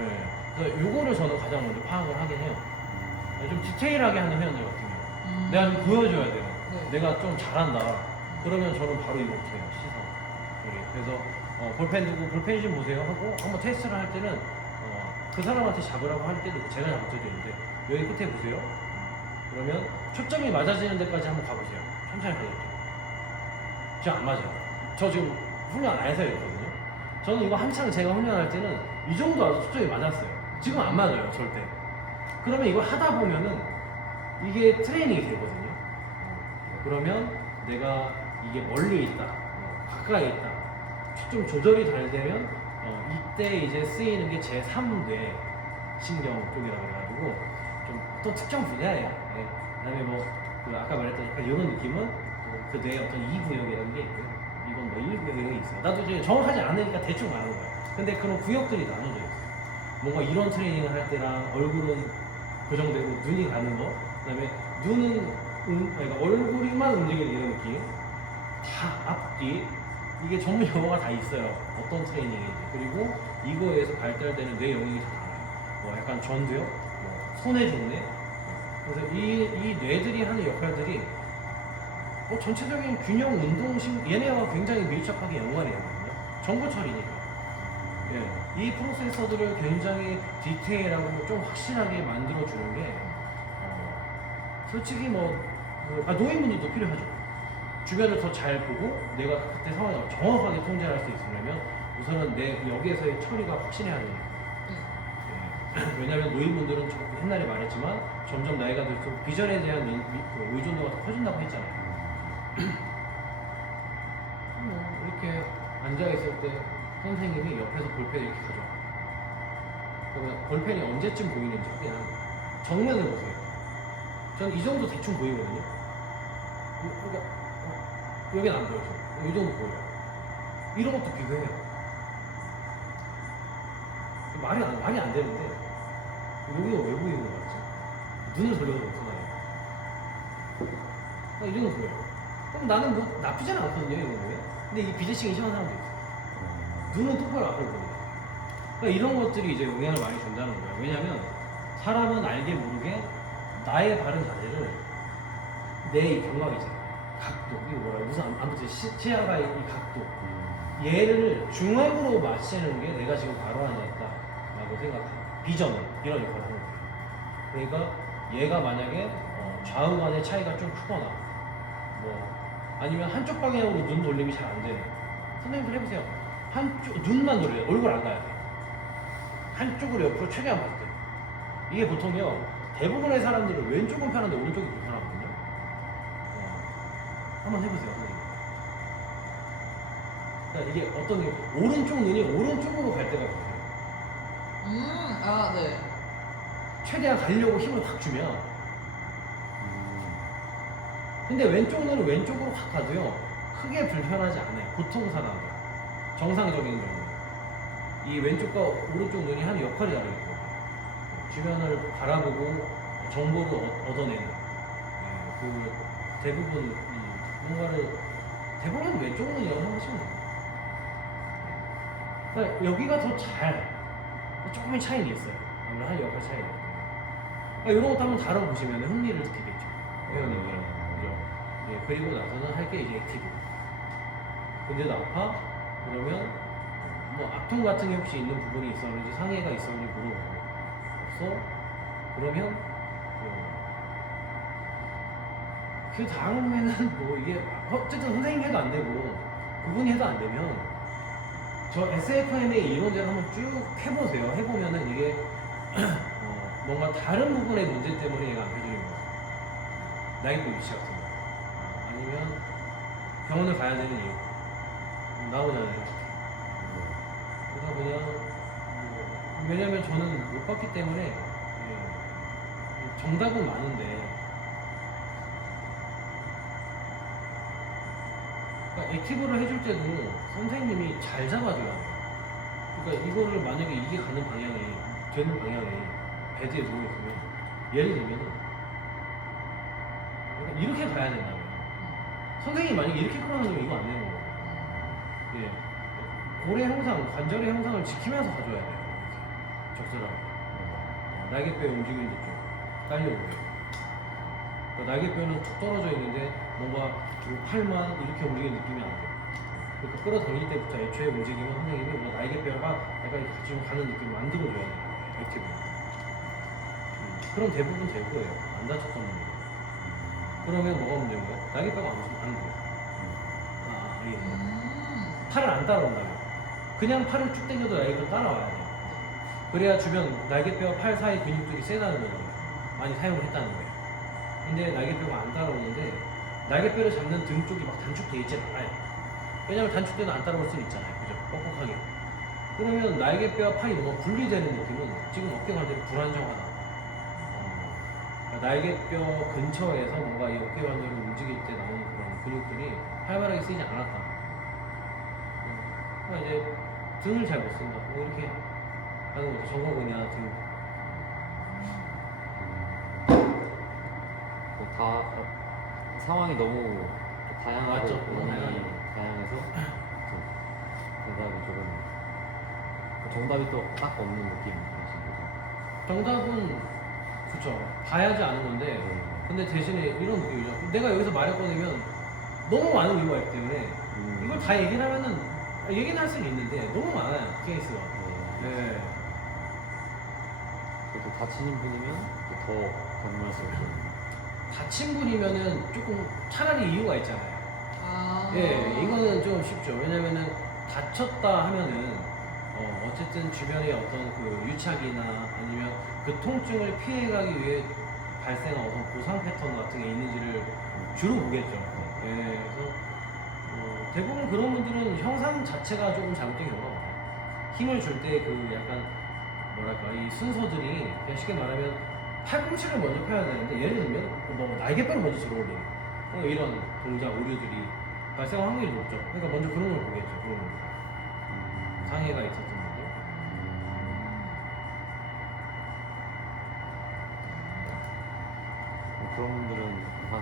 예. 그래서 요거를 저는 가장 먼저 파악을 하긴 해요. 좀 디테일하게 하는 회원들 같은 경우 내가 좀 보여줘야 돼요. 네. 내가 좀 잘한다. 그러면 저는 바로 이거 어떻게 해요? 시선. 그래서 볼펜 두고 볼펜 좀 보세요 하고 한번 테스트를 할 때는 그 사람한테 잡으라고 할 때도 제가 잡아줘야 되는데 여기 끝에 보세요. 그러면 초점이 맞아지는 데까지 한번 가보세요. 천천히 가볼게요. 지금 안 맞아요. 저 지금 훈련 안 해서 이랬거든요. 저는 이거 한창 제가 훈련할 때는 이 정도 아주 초점이 맞았어요. 지금 안 맞아요 절대. 그러면 이걸 하다 보면은 이게 트레이닝이 되거든요. 그러면 내가 이게 멀리 있다, 가까이 있다, 초점 조절이 잘 되면 이때 이제 쓰이는 게 제3뇌 신경 쪽이라고 그래가지고 좀 어떤 특정 분야예요. 네. 그다음에 그 아까 말했던 약간 이런 느낌은 그 뇌의 어떤 2구역이라는 게 있고요. 이건 뭐 1구역 이런 게 있어요. 나도 이제 정확하지 않으니까 대충 말하는 거예요. 근데 그런 구역들이 나눠져 있어요. 뭔가 이런 트레이닝을 할 때랑 얼굴은 고정되고 눈이 가는 거, 그다음에 눈은 그러니까 얼굴이만 움직이는 이런 느낌, 다 앞뒤 이게 전문 용어가 다 있어요. 어떤 트레이닝인지. 그리고 이거에 의해서 발달되는 뇌 영역이 다 달라요. 뭐 약간 전두엽, 손의 종래. 그래서 이 뇌들이 하는 역할들이 전체적인 균형, 운동신 얘네와 굉장히 밀접하게 연관이 되거든요. 정보 처리니까. 예, 이 프로세서들을 굉장히 디테일하고 좀 확실하게 만들어주는 게 솔직히 노인분들도 필요하죠. 주변을 더 잘 보고 내가 그때 상황을 정확하게 통제할 수 있으려면 우선은 내 여기에서의 처리가 확실해야 돼요. 왜냐하면 노인분들은 옛날에 말했지만 점점 나이가 들수록 비전에 대한 의존도가 더 커진다고 했잖아요. 이렇게 앉아있을 때 선생님이 옆에서 볼펜을 이렇게 가져와. 그러면 볼펜이 언제쯤 보이는지 확인하는 거예요. 정면을 보세요. 전 이 정도 대충 보이거든요. 여기는 안 보여요. 이 정도 보여요. 이런 것도 비교해요. 말이 안 되는데 여기가 왜 보이는 거 같죠? 눈을 돌려서 못하나요? 이 정도 보여요. 그럼 나는 뭐 나쁘지는 않거든요, 이런 거에. 근데 이 비대칭이 심한 사람도 있어요. 눈은 똑바로 앞을 보는 거예요. 그러니까 이런 것들이 이제 영향을 많이 준다는 거예요. 왜냐면 사람은 알게 모르게 나의 바른 자세를 내 이 경각이잖아요. 각도, 이거 뭐라 무슨 아무튼 시야가의 이 각도, 얘를 중앙으로 맞추는 게 내가 지금 바로 앉았다라고 생각해요. 비전은 이런 역할을 하는 거예요. 그러니까 얘가 만약에 좌우 간의 차이가 좀 크거나 뭐 아니면 한쪽 방향으로 눈 돌림이 잘 안 되는 선생님들 해보세요. 한쪽 눈만 돌려요. 얼굴 안 가야 돼. 한쪽으로 옆으로 최대한 봤을 때 이게 보통요 대부분의 사람들은 왼쪽은 편한데 오른쪽이 불편하거든요. 한번 해보세요. 선생님. 그러니까 이게 어떤 게 오른쪽 눈이 오른쪽으로 갈 때가 있어요. 아, 네. 최대한 가려고 힘을 확 주면 근데 왼쪽 눈은 왼쪽으로 확 가도요 크게 불편하지 않아요. 보통 사람들 정상적인 경우 이 왼쪽과 오른쪽 눈이 하는 역할이 다르거든요. 주변을 바라보고 정보를 얻어내는 그 대부분 뭔가를 대부분 왼쪽 눈이라고 생각하시면 돼요. 그러니까 여기가 더 잘 조금의 차이는 있어요. 아무래도 한 역할 차이가. 그러니까 이런 것도 한번 다뤄보시면 흥미를 느끼겠죠. 회원님들. 그죠? 예, 그리고 나서는 할 게 이제 액티브. 근데도 아파? 그러면 뭐 악통 같은 게 혹시 있는 부분이 있었는지 상해가 있었는지 물어보고 없어? 그러면 그 다음에는 뭐 이게 어쨌든 선생님이 해도 안 되고 그분이 해도 안 되면 저 SFM의 이론대로 한번 쭉 해보세요. 해보면은 이게 뭔가 다른 부분의 문제 때문에 얘가 안 펴지는 거예요. 나이도 위치 같은 거 아니면 병원을 가야 되는 이유 나오잖아요. 그래서 그냥 왜냐면 저는 못 봤기 때문에 정답은 많은데 그러니까 액티브를 해줄 때도 선생님이 잘 잡아줘야 돼요. 그러니까 이거를 만약에 이게 가는 방향이 되는 방향이 베드에 누워있으면 예를 들면 그러니까 이렇게 가야 된다고요. 선생님이 만약에 이렇게 끌어내면 이거 안 되는 거예요. 예. 고래 형상, 관절의 형상을 지키면서 가줘야 돼요. 이렇게 적절하게. 날개뼈의 움직임도 좀 딸려오게. 그러니까 날개뼈는 툭 떨어져 있는데 뭔가 팔만 이렇게 움직이는 느낌이 안 돼요. 그러니까 끌어당길 때부터 애초에 움직이면 선생님이 뭐 날개뼈가 약간 이렇게 같이 가는 느낌을 만들어줘야 돼요. 액티브. 그럼 대부분 될 거예요. 안 다쳤던 분들. 그러면 뭐가 문제인 거예요? 날개뼈가 안 돼요. 알겠어요. 팔을 안 따라온다면 그냥 팔을 쭉 당겨도 날개뼈 따라와야 돼요. 그래야 주변 날개뼈와 팔 사이 근육들이 세다는 거죠. 많이 사용을 했다는 거예요. 근데 날개뼈가 안 따라오는데 날개뼈를 잡는 등 쪽이 막 단축돼 있지 않아요. 왜냐면 단축돼도 안 따라올 수는 있잖아요. 그죠? 뻑뻑하게. 그러면 날개뼈와 팔이 너무 분리되는 느낌은 지금 어깨 관절이 불안정하다. 날개뼈 근처에서 뭔가 이 어깨 관절을 움직일 때 나오는 그런 근육들이 활발하게 쓰이지 않았다. 그러니까 이제 등을 잘 못 쓴다. 뭐 이렇게 하는 거죠. 정거근이나 등. 다 상황이 너무 다양하고 맞죠. 너무 다양해서 대답이 조금 정답이 또 딱 없는 느낌이신 거죠. 정답은 그쵸. 봐야지 아는 건데 근데 대신에 이런 느낌이죠. 내가 여기서 말을 꺼내면 너무 많은 이유가 있기 때문에 이걸 다 얘기를 하면은 얘기는 할 수는 있는데 너무 많아요. 케이스가. 네. 그래도 다치는 분이면 더 경험할 수 없죠. 다친 분이면은 조금 차라리 이유가 있잖아요. 아. 예, 이거는 좀 쉽죠. 왜냐면은 다쳤다 하면은 어쨌든 주변에 어떤 그 유착이나 아니면 그 통증을 피해가기 위해 발생한 어떤 보상 패턴 같은 게 있는지를 주로 보겠죠. 예, 그래서 대부분 그런 분들은 형상 자체가 조금 잘못된 경우가 많아요. 힘을 줄 때 그 약간 뭐랄까 이 순서들이 그냥 쉽게 말하면 팔꿈치를 먼저 펴야 되는데 예를 들면 뭐 날개뼈를 먼저 들어올리는 이런 동작 오류들이 발생할 확률이 높죠. 그러니까 먼저 그런 걸 보겠죠. 그런 걸. 장애가 있었던 분들. 그런 분들은 한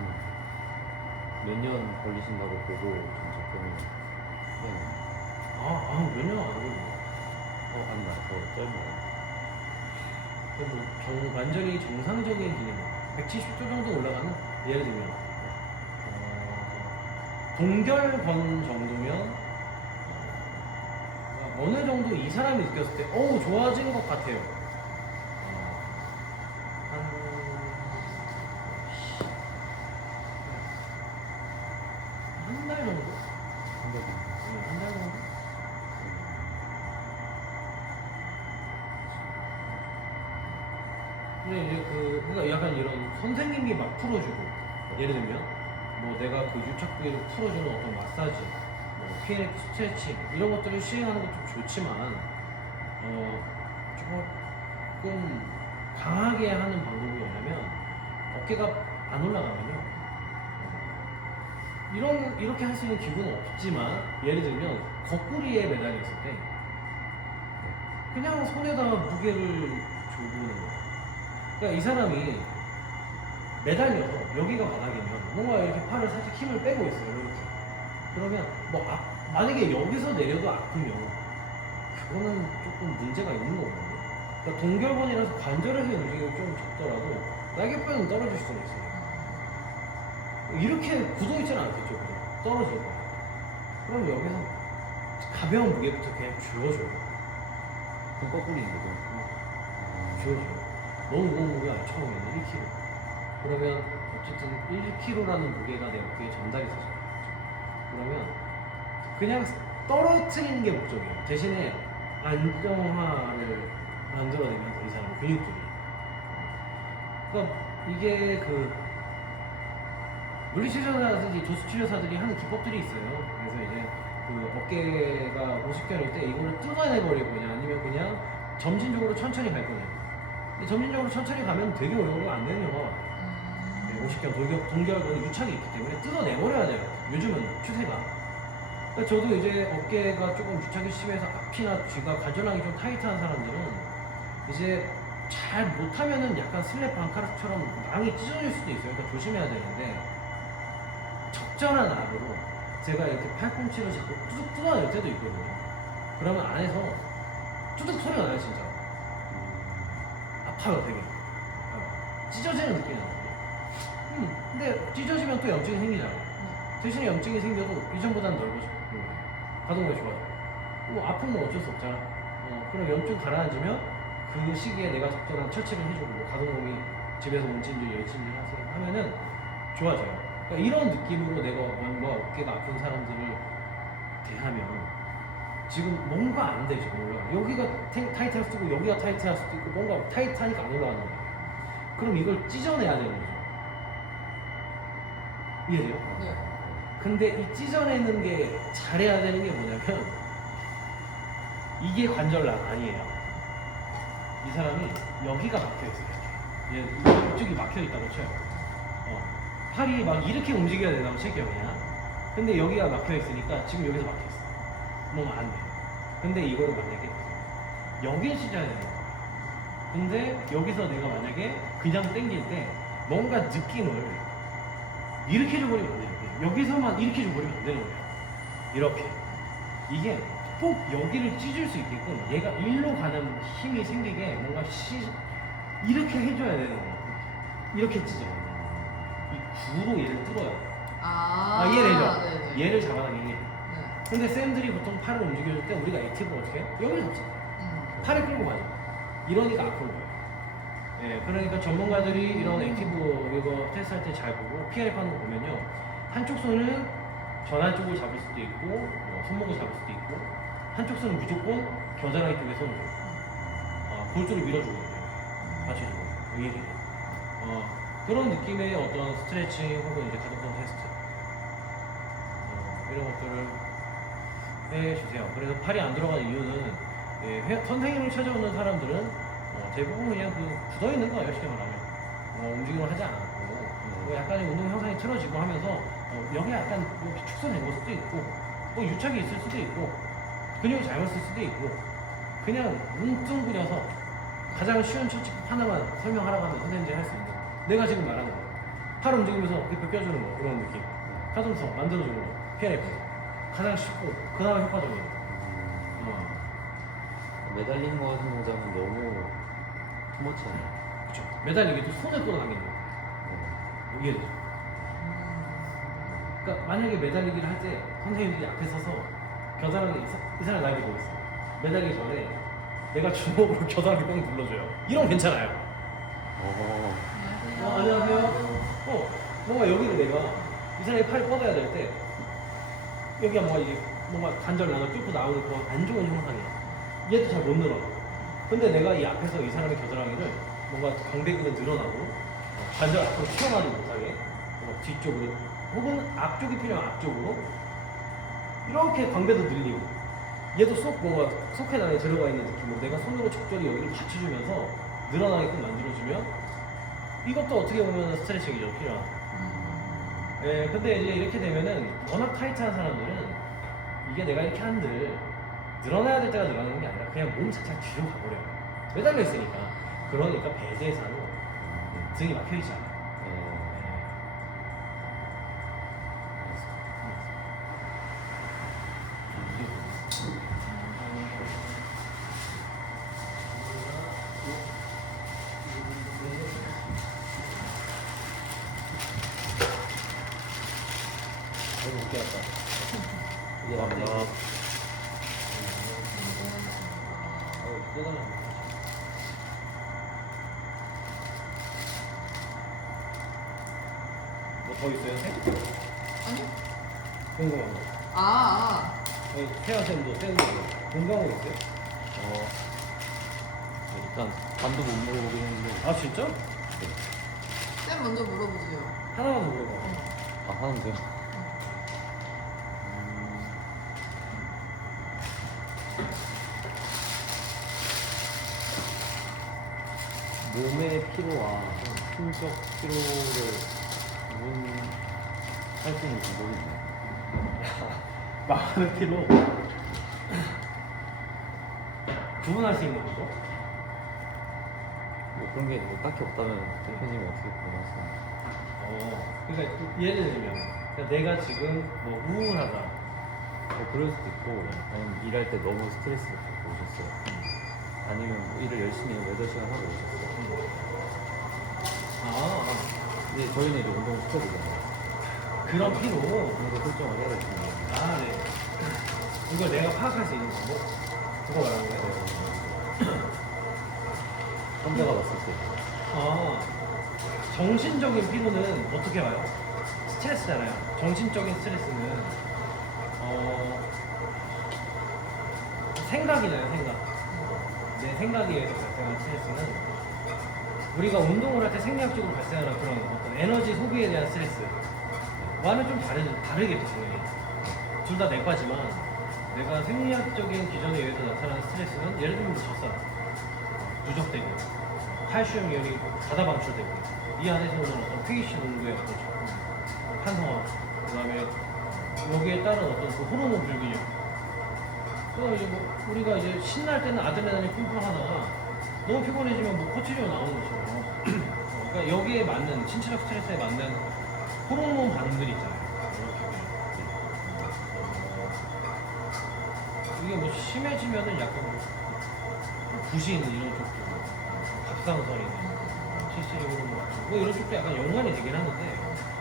몇 년 걸리신다고 보고 좀 접근을 해요. 몇 년 안 걸려. 아닌가요? 더 짧나요? 뭐 완전히 정상적인 기능 170도 정도 올라가는 예를 들면 동결건 정도면 어느 정도 이 사람이 느꼈을 때 좋아진 것 같아요. 한 달 정도? 한 달 정도? 근데 이제 그러니까 약간 이런 선생님이 막 풀어주고 예를 들면 뭐 내가 그 유착 부위를 풀어주는 어떤 마사지, 뭐 PNF 스트레칭 이런 것들을 시행하는 것도 좋지만 조금 강하게 하는 방법이 뭐냐면 어깨가 안 올라가면요 이렇게 할 수 있는 기구는 없지만 예를 들면 거꾸리에 매달려 있을 때 그냥 손에다 무게를 줘보는 거예요. 그러니까 이 사람이 매달려서 여기가 바닥이면 뭔가 이렇게 팔을 살짝 힘을 빼고 있어요. 이렇게. 그러면 만약에 여기서 내려도 아프면 그거는 조금 문제가 있는 거거든요. 그러니까 동결건이라서 관절에서의 움직임이 좀 적더라도 날개뼈는 떨어질 수가 있어요. 이렇게 굳어있지는 않겠죠. 떨어질 거예요. 그럼 여기서 가벼운 무게부터 그냥 쥐어줘요. 그럼 거꾸리인 거죠? 쥐어줘요. 너무 무거운 무게 아니 처음에는 1kg. 그러면 어쨌든 1kg라는 무게가 내 어깨에 전달이 되잖아요. 그러면 그냥 떨어뜨리는 게 목적이에요. 대신에 안정화를 만들어내면서 이 사람 근육들이. 그러니까 이게 물리치료사들이 조수치료사들이 하는 기법들이 있어요. 그래서 이제 어깨가 오십견일 때 이거를 뜯어내버릴 거냐 아니면 그냥 점진적으로 천천히 갈 거냐. 점진적으로 천천히 가면 되게 오래 안 되는 경우가 많아요. 50견 동결건 유착이 있기 때문에 뜯어내버려야 돼요. 요즘은 추세가. 그러니까 저도 이제 어깨가 조금 유착이 심해서 앞이나 뒤가 관절랑이 좀 타이트한 사람들은 이제 잘 못하면은 약간 슬랩 방카라스처럼 낭이 찢어질 수도 있어요. 그러니까 조심해야 되는데 적절한 압으로 제가 이렇게 팔꿈치를 자꾸 뚜둑 뜯어낼 때도 있거든요. 그러면 안에서 뚜둑 소리가 나요, 진짜. 아파요, 되게. 찢어지는 느낌이 나거든요. 근데 찢어지면 또 염증이 생기잖아요. 대신에 염증이 생겨도 이전보다는 넓어져. 가동력이 좋아져. 뭐 아프면 어쩔 수 없잖아. 그럼 염증 가라앉으면 그 시기에 내가 적절한 처치를 해주고 뭐 가동범위 집에서 몸찜질, 열찜질 하세요 하면은 좋아져요. 그러니까 이런 느낌으로 내가 뭔가 어깨가 아픈 사람들을 대하면 지금 뭔가 안 되죠. 여기가 타이트할 수도 있고 여기가 타이트할 수도 있고 뭔가 타이트하니까 안 올라가는 거예요. 그럼 이걸 찢어내야 되는 거죠. 이해돼요? 네. 근데 이 찢어내는 게 잘해야 되는 게 뭐냐면 이게 관절랑 아니에요. 이 사람이 여기가 막혀있어요. 이렇게. 이쪽이 막혀있다고 쳐요. 팔이 막 이렇게 움직여야 된다고 칠게요 그냥. 근데 여기가 막혀있으니까 지금 여기서 막혀있어. 너무 안 돼. 근데 이거를 만약에 여길 찢어야 돼요. 근데 여기서 내가 만약에 그냥 당길 때 뭔가 느낌을 이렇게 줘버리면 안 돼요. 여기서만 이렇게 줘버리면 안 되는 거예요. 이렇게. 이게 꼭 여기를 찢을 수 있게끔 얘가 일로 가는 힘이 생기게 뭔가 이렇게 해줘야 되는 거예요. 이렇게 찢어. 이 구로 얘를 뚫어요. 이해되죠? 네네. 얘를 잡아당기는 게. 네. 근데 쌤들이 보통 팔을 움직여줄 때 우리가 액티브로 어떻게 해요? 여기를 잡죠. 팔을 끌고 가죠. 이러니까 아픈 거예요. 네, 그러니까 전문가들이 이런 액티브 이거 테스트할 때 잘 보고 PRF 하는 거 보면요. 한쪽 손은 전환 쪽을 잡을 수도 있고 손목을 잡을 수도 있고 한쪽 손은 무조건 겨드랑이 쪽에 손을 골조를 밀어주거든요. 받쳐주고 이해돼요. 그런 느낌의 어떤 스트레칭 혹은 이제 가동성 테스트 이런 것들을 해주세요. 그래서 팔이 안 들어가는 이유는 선생님을 찾아오는 사람들은 대부분 그냥 굳어있는 거예요. 쉽게 말하면 움직임을 하지 않았고 뭐 약간의 운동 형상이 틀어지고 하면서 여기 약간 이렇게 축소된 걸 수도 있고 뭐 유착이 있을 수도 있고 근육이 잘못 쓸 수도 있고 그냥 뭉뚱그려서 가장 쉬운 처치법 하나만 설명하라고 하면 선생님들이 할 수 있는 내가 지금 말하는 거 팔 움직이면서 이렇게 껴주는 거 이런 느낌 가슴석 만들어주는 거 PNF 가장 쉽고 그나마 효과적인 매달리는 거 같은 동작은 너무 투머치하네. 그쵸 매달리기도 손을 끌어당기는 거 이해되죠? 그러니까 만약에 매달리기를 할 때 선생님들이 앞에 서서 겨드랑이 이 사람 나에게 보고 있어 매달리기 전에 내가 주먹으로 겨드랑이 뻥 눌러줘요 이런 건 괜찮아요 안녕하세요 뭔가 여기를 내가 이 사람이 팔이 뻗어야 될 때 여기가 뭔가 관절 나가 뚫고 나오는 그런 안 좋은 형상이야 얘도 잘 못 늘어 근데 내가 이 앞에서 이 사람의 겨드랑이를 뭔가 광배근은 늘어나고 관절 앞으로 튀어나오지 못하게 뒤쪽으로 혹은 앞쪽이 필요하면 앞쪽으로 이렇게 광배도 늘리고 얘도 뭔가 속해 안에 들어가 있는 느낌으로 내가 손으로 적절히 여기를 받쳐주면서 늘어나게끔 만들어주면 이것도 어떻게 보면 스트레칭이죠 필요한 예, 근데 이제 이렇게 되면은 워낙 타이트한 사람들은 이게 내가 이렇게 한들 늘어나야 될 때가 늘어나는 게 아니라 그냥 몸 자체가 뒤로 가버려요 매달려 있으니까 그러니까 배제사로 등이 막혀있지 않아요 너무 웃겨왔다 이게 완전 뭐더 있어요? 아니? 궁금한 거 아니 태아쌤도 쌤도 궁금한 거 있어요? 일단 반도 못 물어보긴 했는데. 아 진짜? 쌤 먼저 물어보세요. 하나만 더 물어봐 아 하는데요? 몸의 피로와 심적 피로를 구분할 수 있는 방법이 있나요? 많은 피로 구분할 수 있는 거죠? 뭐 그런 게 뭐 딱히 없다면 대표님이 어떻게 구분하시나요? 그러니까 예를 들면 그러니까 내가 지금 뭐 우울하다 뭐 그럴 수도 있고 아니면 일할 때 너무 스트레스 받고 오셨어요. 아니면 뭐 일을 열심히 8시간 하고 오셨어요. 근데 저희는 이제 운동을 시켜주잖아요. 그런 피로 그런 거 설정을 해야 될 텐데. 네. 이걸 내가 파악할 수 있는 거고 그거 말하는 거예요? 환자가 왔을 때. 정신적인 피로는 어떻게 봐요? 스트레스잖아요. 정신적인 스트레스는 생각이나요, 생각. 내 생각에 의해서 발생하는 스트레스는 우리가 운동을 할 때 생리학적으로 발생하는 그런 어떤 에너지 소비에 대한 스트레스와는 좀 다르겠죠, 당연히. 둘 다 내과지만 내가 생리학적인 기전에 의해서 나타나는 스트레스는 예를 들면 젖살, 누적되고 칼슘 이온이 가다 방출되고 이 안에서 오는 어떤 pH 농도의 어떤 한성화 그 다음에 여기에 따른 어떤 그 호르몬 불균형 그다음에 이제 뭐 우리가 이제 신날 때는 아드레날린 뿜뿜 하다가 너무 피곤해지면 뭐 코티졸 나오는 것처럼 그러니까 여기에 맞는 신체적 스트레스에 맞는 호르몬 반응들이 있잖아요 이렇게 이게 뭐 심해지면은 약간 부신 이런 쪽도 갑상선이나 실질적으로 뭐 이런 쪽도 약간 연관이 되긴 하는데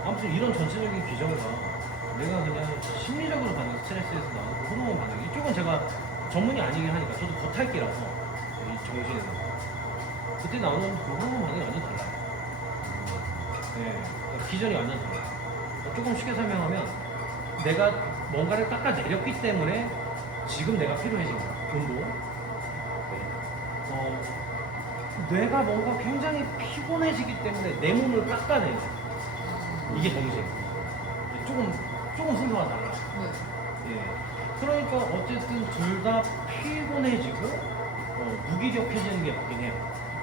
아무튼 이런 전체적인 기전과 내가 그냥 심리적으로 받는 스트레스에서 나오는 그 호르몬 반응 이쪽은 제가 전문이 아니긴 하니까 저도 겉핥기라서 이 정신에서 그때 나오는 그 호르몬 반응이 완전 달라요 네, 기전이 완전 달라요 조금 쉽게 설명하면 내가 뭔가를 깎아내렸기 때문에 지금 내가 필요해진 거야 운동 뇌가 뭔가 굉장히 피곤해지기 때문에 내 몸을 깎아내는 이게 정신 조금 순서가 달라 네. 예. 그러니까 어쨌든 둘 다 피곤해지고 무기력해지는 게 맞긴 해요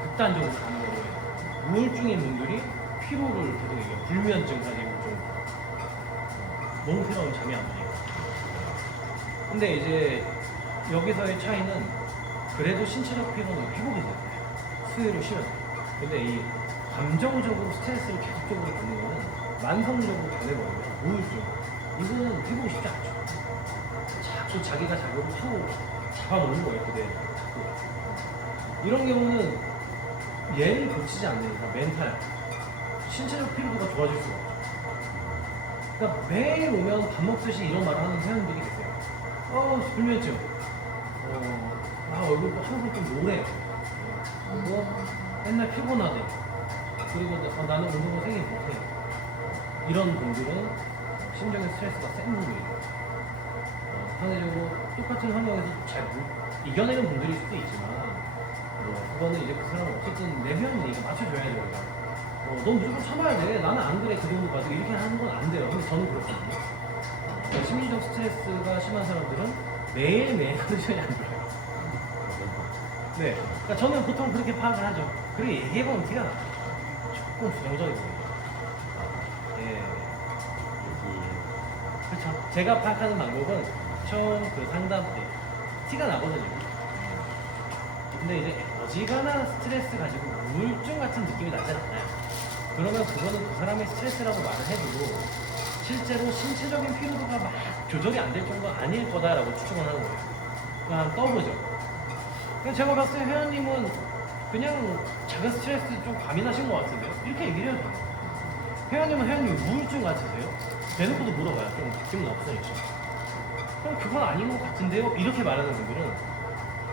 극단적으로 가는 거로 우울증인 분들이 피로를 계속 얘기해요. 불면증 가지고 좀 너무 피로하면 잠이 안 오니까. 근데 이제 여기서의 차이는 그래도 신체적 피로는 회복이 돼요. 수요일을 쉬면. 근데 이 감정적으로 스트레스를 계속적으로 받는 거는 만성적으로 변해버리면 우울증. 이거는 회복이 쉽지 않죠. 자꾸 자기가 자기를 푹 잡아놓는 거예요, 그대로. 자꾸. 이런 경우는 얘를 고치지 않는 이상 멘탈, 신체적 피로도가 좋아질 수가 없죠. 그러니까 매일 오면 밥 먹듯이 이런 말을 하는 회원들이 계세요. 불면증. 얼굴 항상 좀 노래. 맨날 피곤하대. 그리고 나는 운동을 생일 못해. 이런 분들은 심적인 스트레스가 센 분들이에요. 상대적으로 똑같은 환경에서 잘 이겨내는 분들일 수도 있지만, 그거는 이제 그 사람은 어쨌든 내 회원이니까 맞춰줘야 돼요. 넌 무조건 참아야 돼. 나는 안 그래. 그 정도 가지고 이렇게 하는 건 안 돼요. 근데 저는 그렇거든요. 심리적 스트레스가 심한 사람들은 매일매일 컨디션이 안 좋아요. 네. 그러니까 저는 보통 그렇게 파악을 하죠. 그래, 얘기해보면 티가 나. 조금 부정적이거든요. 예. 그렇죠. 제가 파악하는 방법은 처음 그 상담 때 티가 나거든요. 근데 이제 어지간한 스트레스 가지고 우울증 같은 느낌이 나진 않아요. 그러면 그거는 그 사람의 스트레스라고 말을 해도 실제로 신체적인 피로도가 막 조절이 안 될 정도는 아닐 거다라고 추측을 하는 거예요. 그냥 떠보죠. 제가 봤을 때 회원님은 그냥 작은 스트레스 좀 과민하신 것 같은데요? 이렇게 얘기를 해요. 회원님은 회원님 우울증 같으세요? 대놓고도 물어봐요. 좀 기분 나쁘니까. 그럼 그건 아닌 것 같은데요? 이렇게 말하는 분들은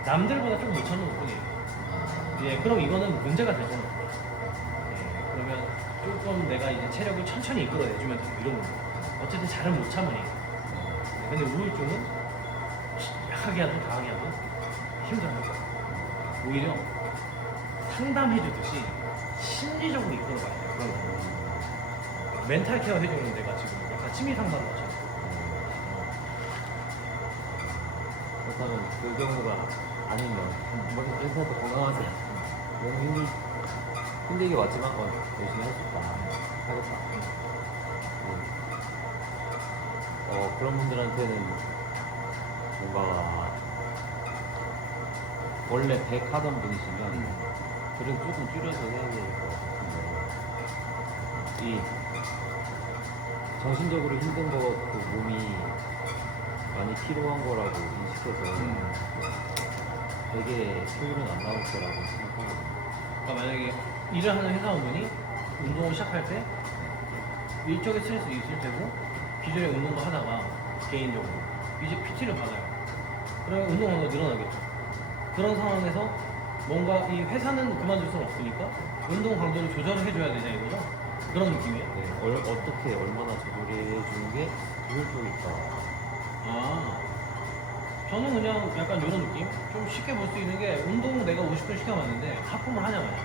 남들보다 좀 못 참는 것뿐이에요. 예, 그럼 이거는 문제가 되는 거예요. 예, 그러면 조금 내가 이제 체력을 천천히 이끌어내주면 돼요. 이런 거. 어쨌든 잘은 못 참으니까. 예, 근데 우울증은 약하게 하든 강하게 하든 힘들어요. 오히려 상담해주듯이 심리적으로 이끌어가야 돼요. 그런 거. 멘탈 케어 해주는 데가 지금 약간 심리 상담을 하죠. 그렇다면 그 경우가 아니면 먼저 회사도 건강하세요. 너무 힘들게 왔지만 열심히 할 수 있다. 하겠다. 그런 분들한테는 뭔가 원래 100 하던 분이시면 그래도 조금 줄여서 해야 될 것 같은데 이 정신적으로 힘든 것도 몸이 많이 필요한 거라고 인식해서 되게 효율은 안 나올 거라고 생각하거든요. 그러니까 만약에 일을 하는 회사원분이 운동을 시작할 때 일적인 스트레스도 있을 테고 기존에 운동도 하다가 개인적으로 이제 PT를 받아요. 그러면 운동 강도가 늘어나겠죠. 그런 상황에서 뭔가 이 회사는 그만둘 수는 없으니까 운동 강도를 조절을 해줘야 되냐 이거죠? 그런 느낌이에요? 네, 어떻게 얼마나 조절해 주는 게 효율적일까? 저는 그냥 약간 이런 느낌? 좀 쉽게 볼 수 있는 게 운동 내가 50분 시켜봤는데 하품을 하냐 마냐.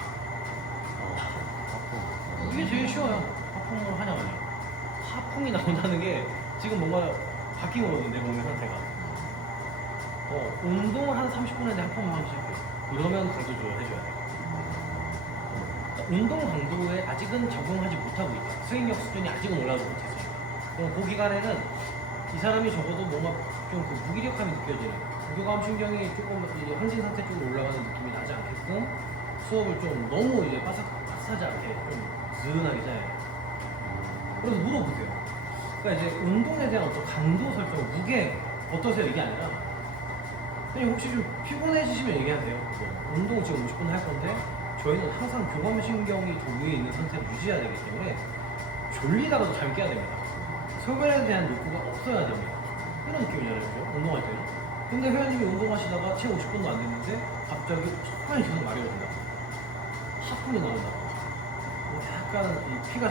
하품. 이게 제일 쉬워요. 하품을 하냐 마냐. 하품이 나온다는 게 지금 뭔가 바뀐 거거든요, 내 몸의 상태가. 운동을 한 30분 했는데 하품을 하기 시작해요. 이러면 강도 조절해줘야 돼요. 운동 강도에 아직은 적응하지 못하고 있다. 수행력 수준이 아직은 올라가지 못했으니까. 그럼 그 기간에는 이 사람이 적어도 뭔가 좀 그 무기력함이 느껴지는 부교감 신경이 조금 이제 환진 상태 쪽으로 올라가는 느낌이 나지 않게끔 수업을 좀 너무 이제 빠삭빠삭하지 않게 좀 느슨하게 짜야 돼요. 그래서 물어보세요. 그러니까 이제 운동에 대한 어떤 강도 설정, 무게 어떠세요? 이게 아니라 그냥 혹시 좀 피곤해지시면 얘기하세요. 운동 지금 50분 할 건데 저희는 항상 교감 신경이 더 위에 있는 상태를 유지해야 되기 때문에 졸리다가도 잘 깨야 됩니다. 소변에 대한 욕구가 없어야 됩니다. 이런 느낌이잖아요, 그죠? 운동할 때는. 근데 회원님이 운동하시다가 채 50분도 안 됐는데 갑자기 소변이 계속 마려워진다 하품이 나온다. 약간 이 피가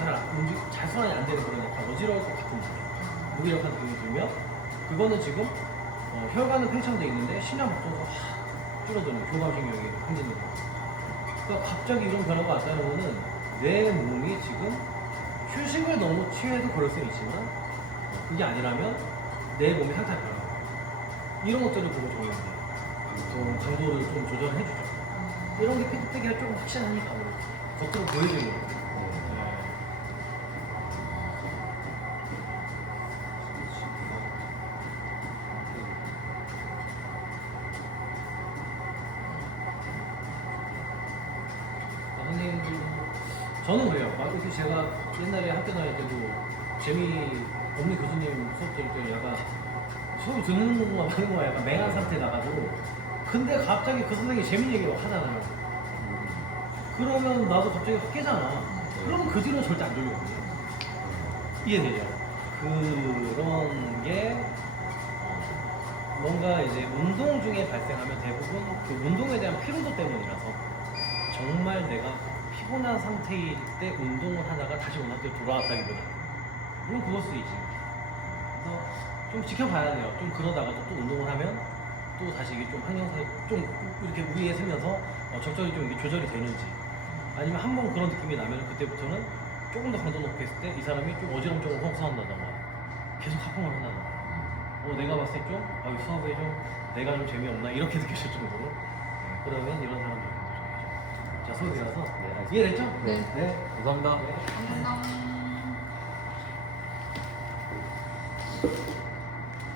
잘 순환이 안 되는 그런 약간 어지러울 것 같은 느낌, 무기력한 느낌이 들면 그거는 지금 혈관은 팽창돼 있는데 신장 박동수가 확 줄어드는 교감신경이 생기는 거예요. 그러니까 갑자기 이런 변화가 왔다는 거는 내 몸이 지금 휴식을 너무 취해서 그럴 수는 있지만 그게 아니라면 내 몸의 상태가 변화가 이런 것들을 보고 저희는 좀 강도를 좀 조절해 주죠. 이런 게 피드백이 조금 확실하니까 겉으로 보여지는 거. 선생님들 저는 그래요. 막 이렇게 제가 옛날에 학교 다닐 때도 재미 없는 교수님 수업 들을 때 약간 수업 듣는 것만 하는 거야. 약간 맹한 상태 나가지고. 근데 갑자기 그 선생님이 재밌는 얘기 막 하잖아요. 그러면 나도 갑자기 확 깨잖아. 그러면 그 뒤로는 절대 안 졸리거든요. 이해되죠? 그런 게 뭔가 이제 운동 중에 발생하면 대부분 그 운동에 대한 피로도 때문이라서 정말 내가 피곤한 상태일 때 운동을 하다가 다시 원학교에 돌아왔다기보다 물론 그럴 수 있지. 그래서 좀 지켜봐야 돼요. 좀 그러다가도 또 운동을 하면 또 다시 이게 좀 항영사 좀 이렇게 위에 서면서 적절히 좀 이게 조절이 되는지 아니면 한 번 그런 느낌이 나면 그때부터는 조금 더 강도 높게 했을 때 이 사람이 좀 어지럼증을 호소한다던가 계속 하품을 한다던가 내가 봤을 때 좀 수업에 좀 내가 좀 재미없나 이렇게 느껴질 정도로 그러면 이런 사람들 자 수업이라서 네, 알겠습니다. 이해됐죠? 네. 네. 감사합니다. 네. 감사합니다.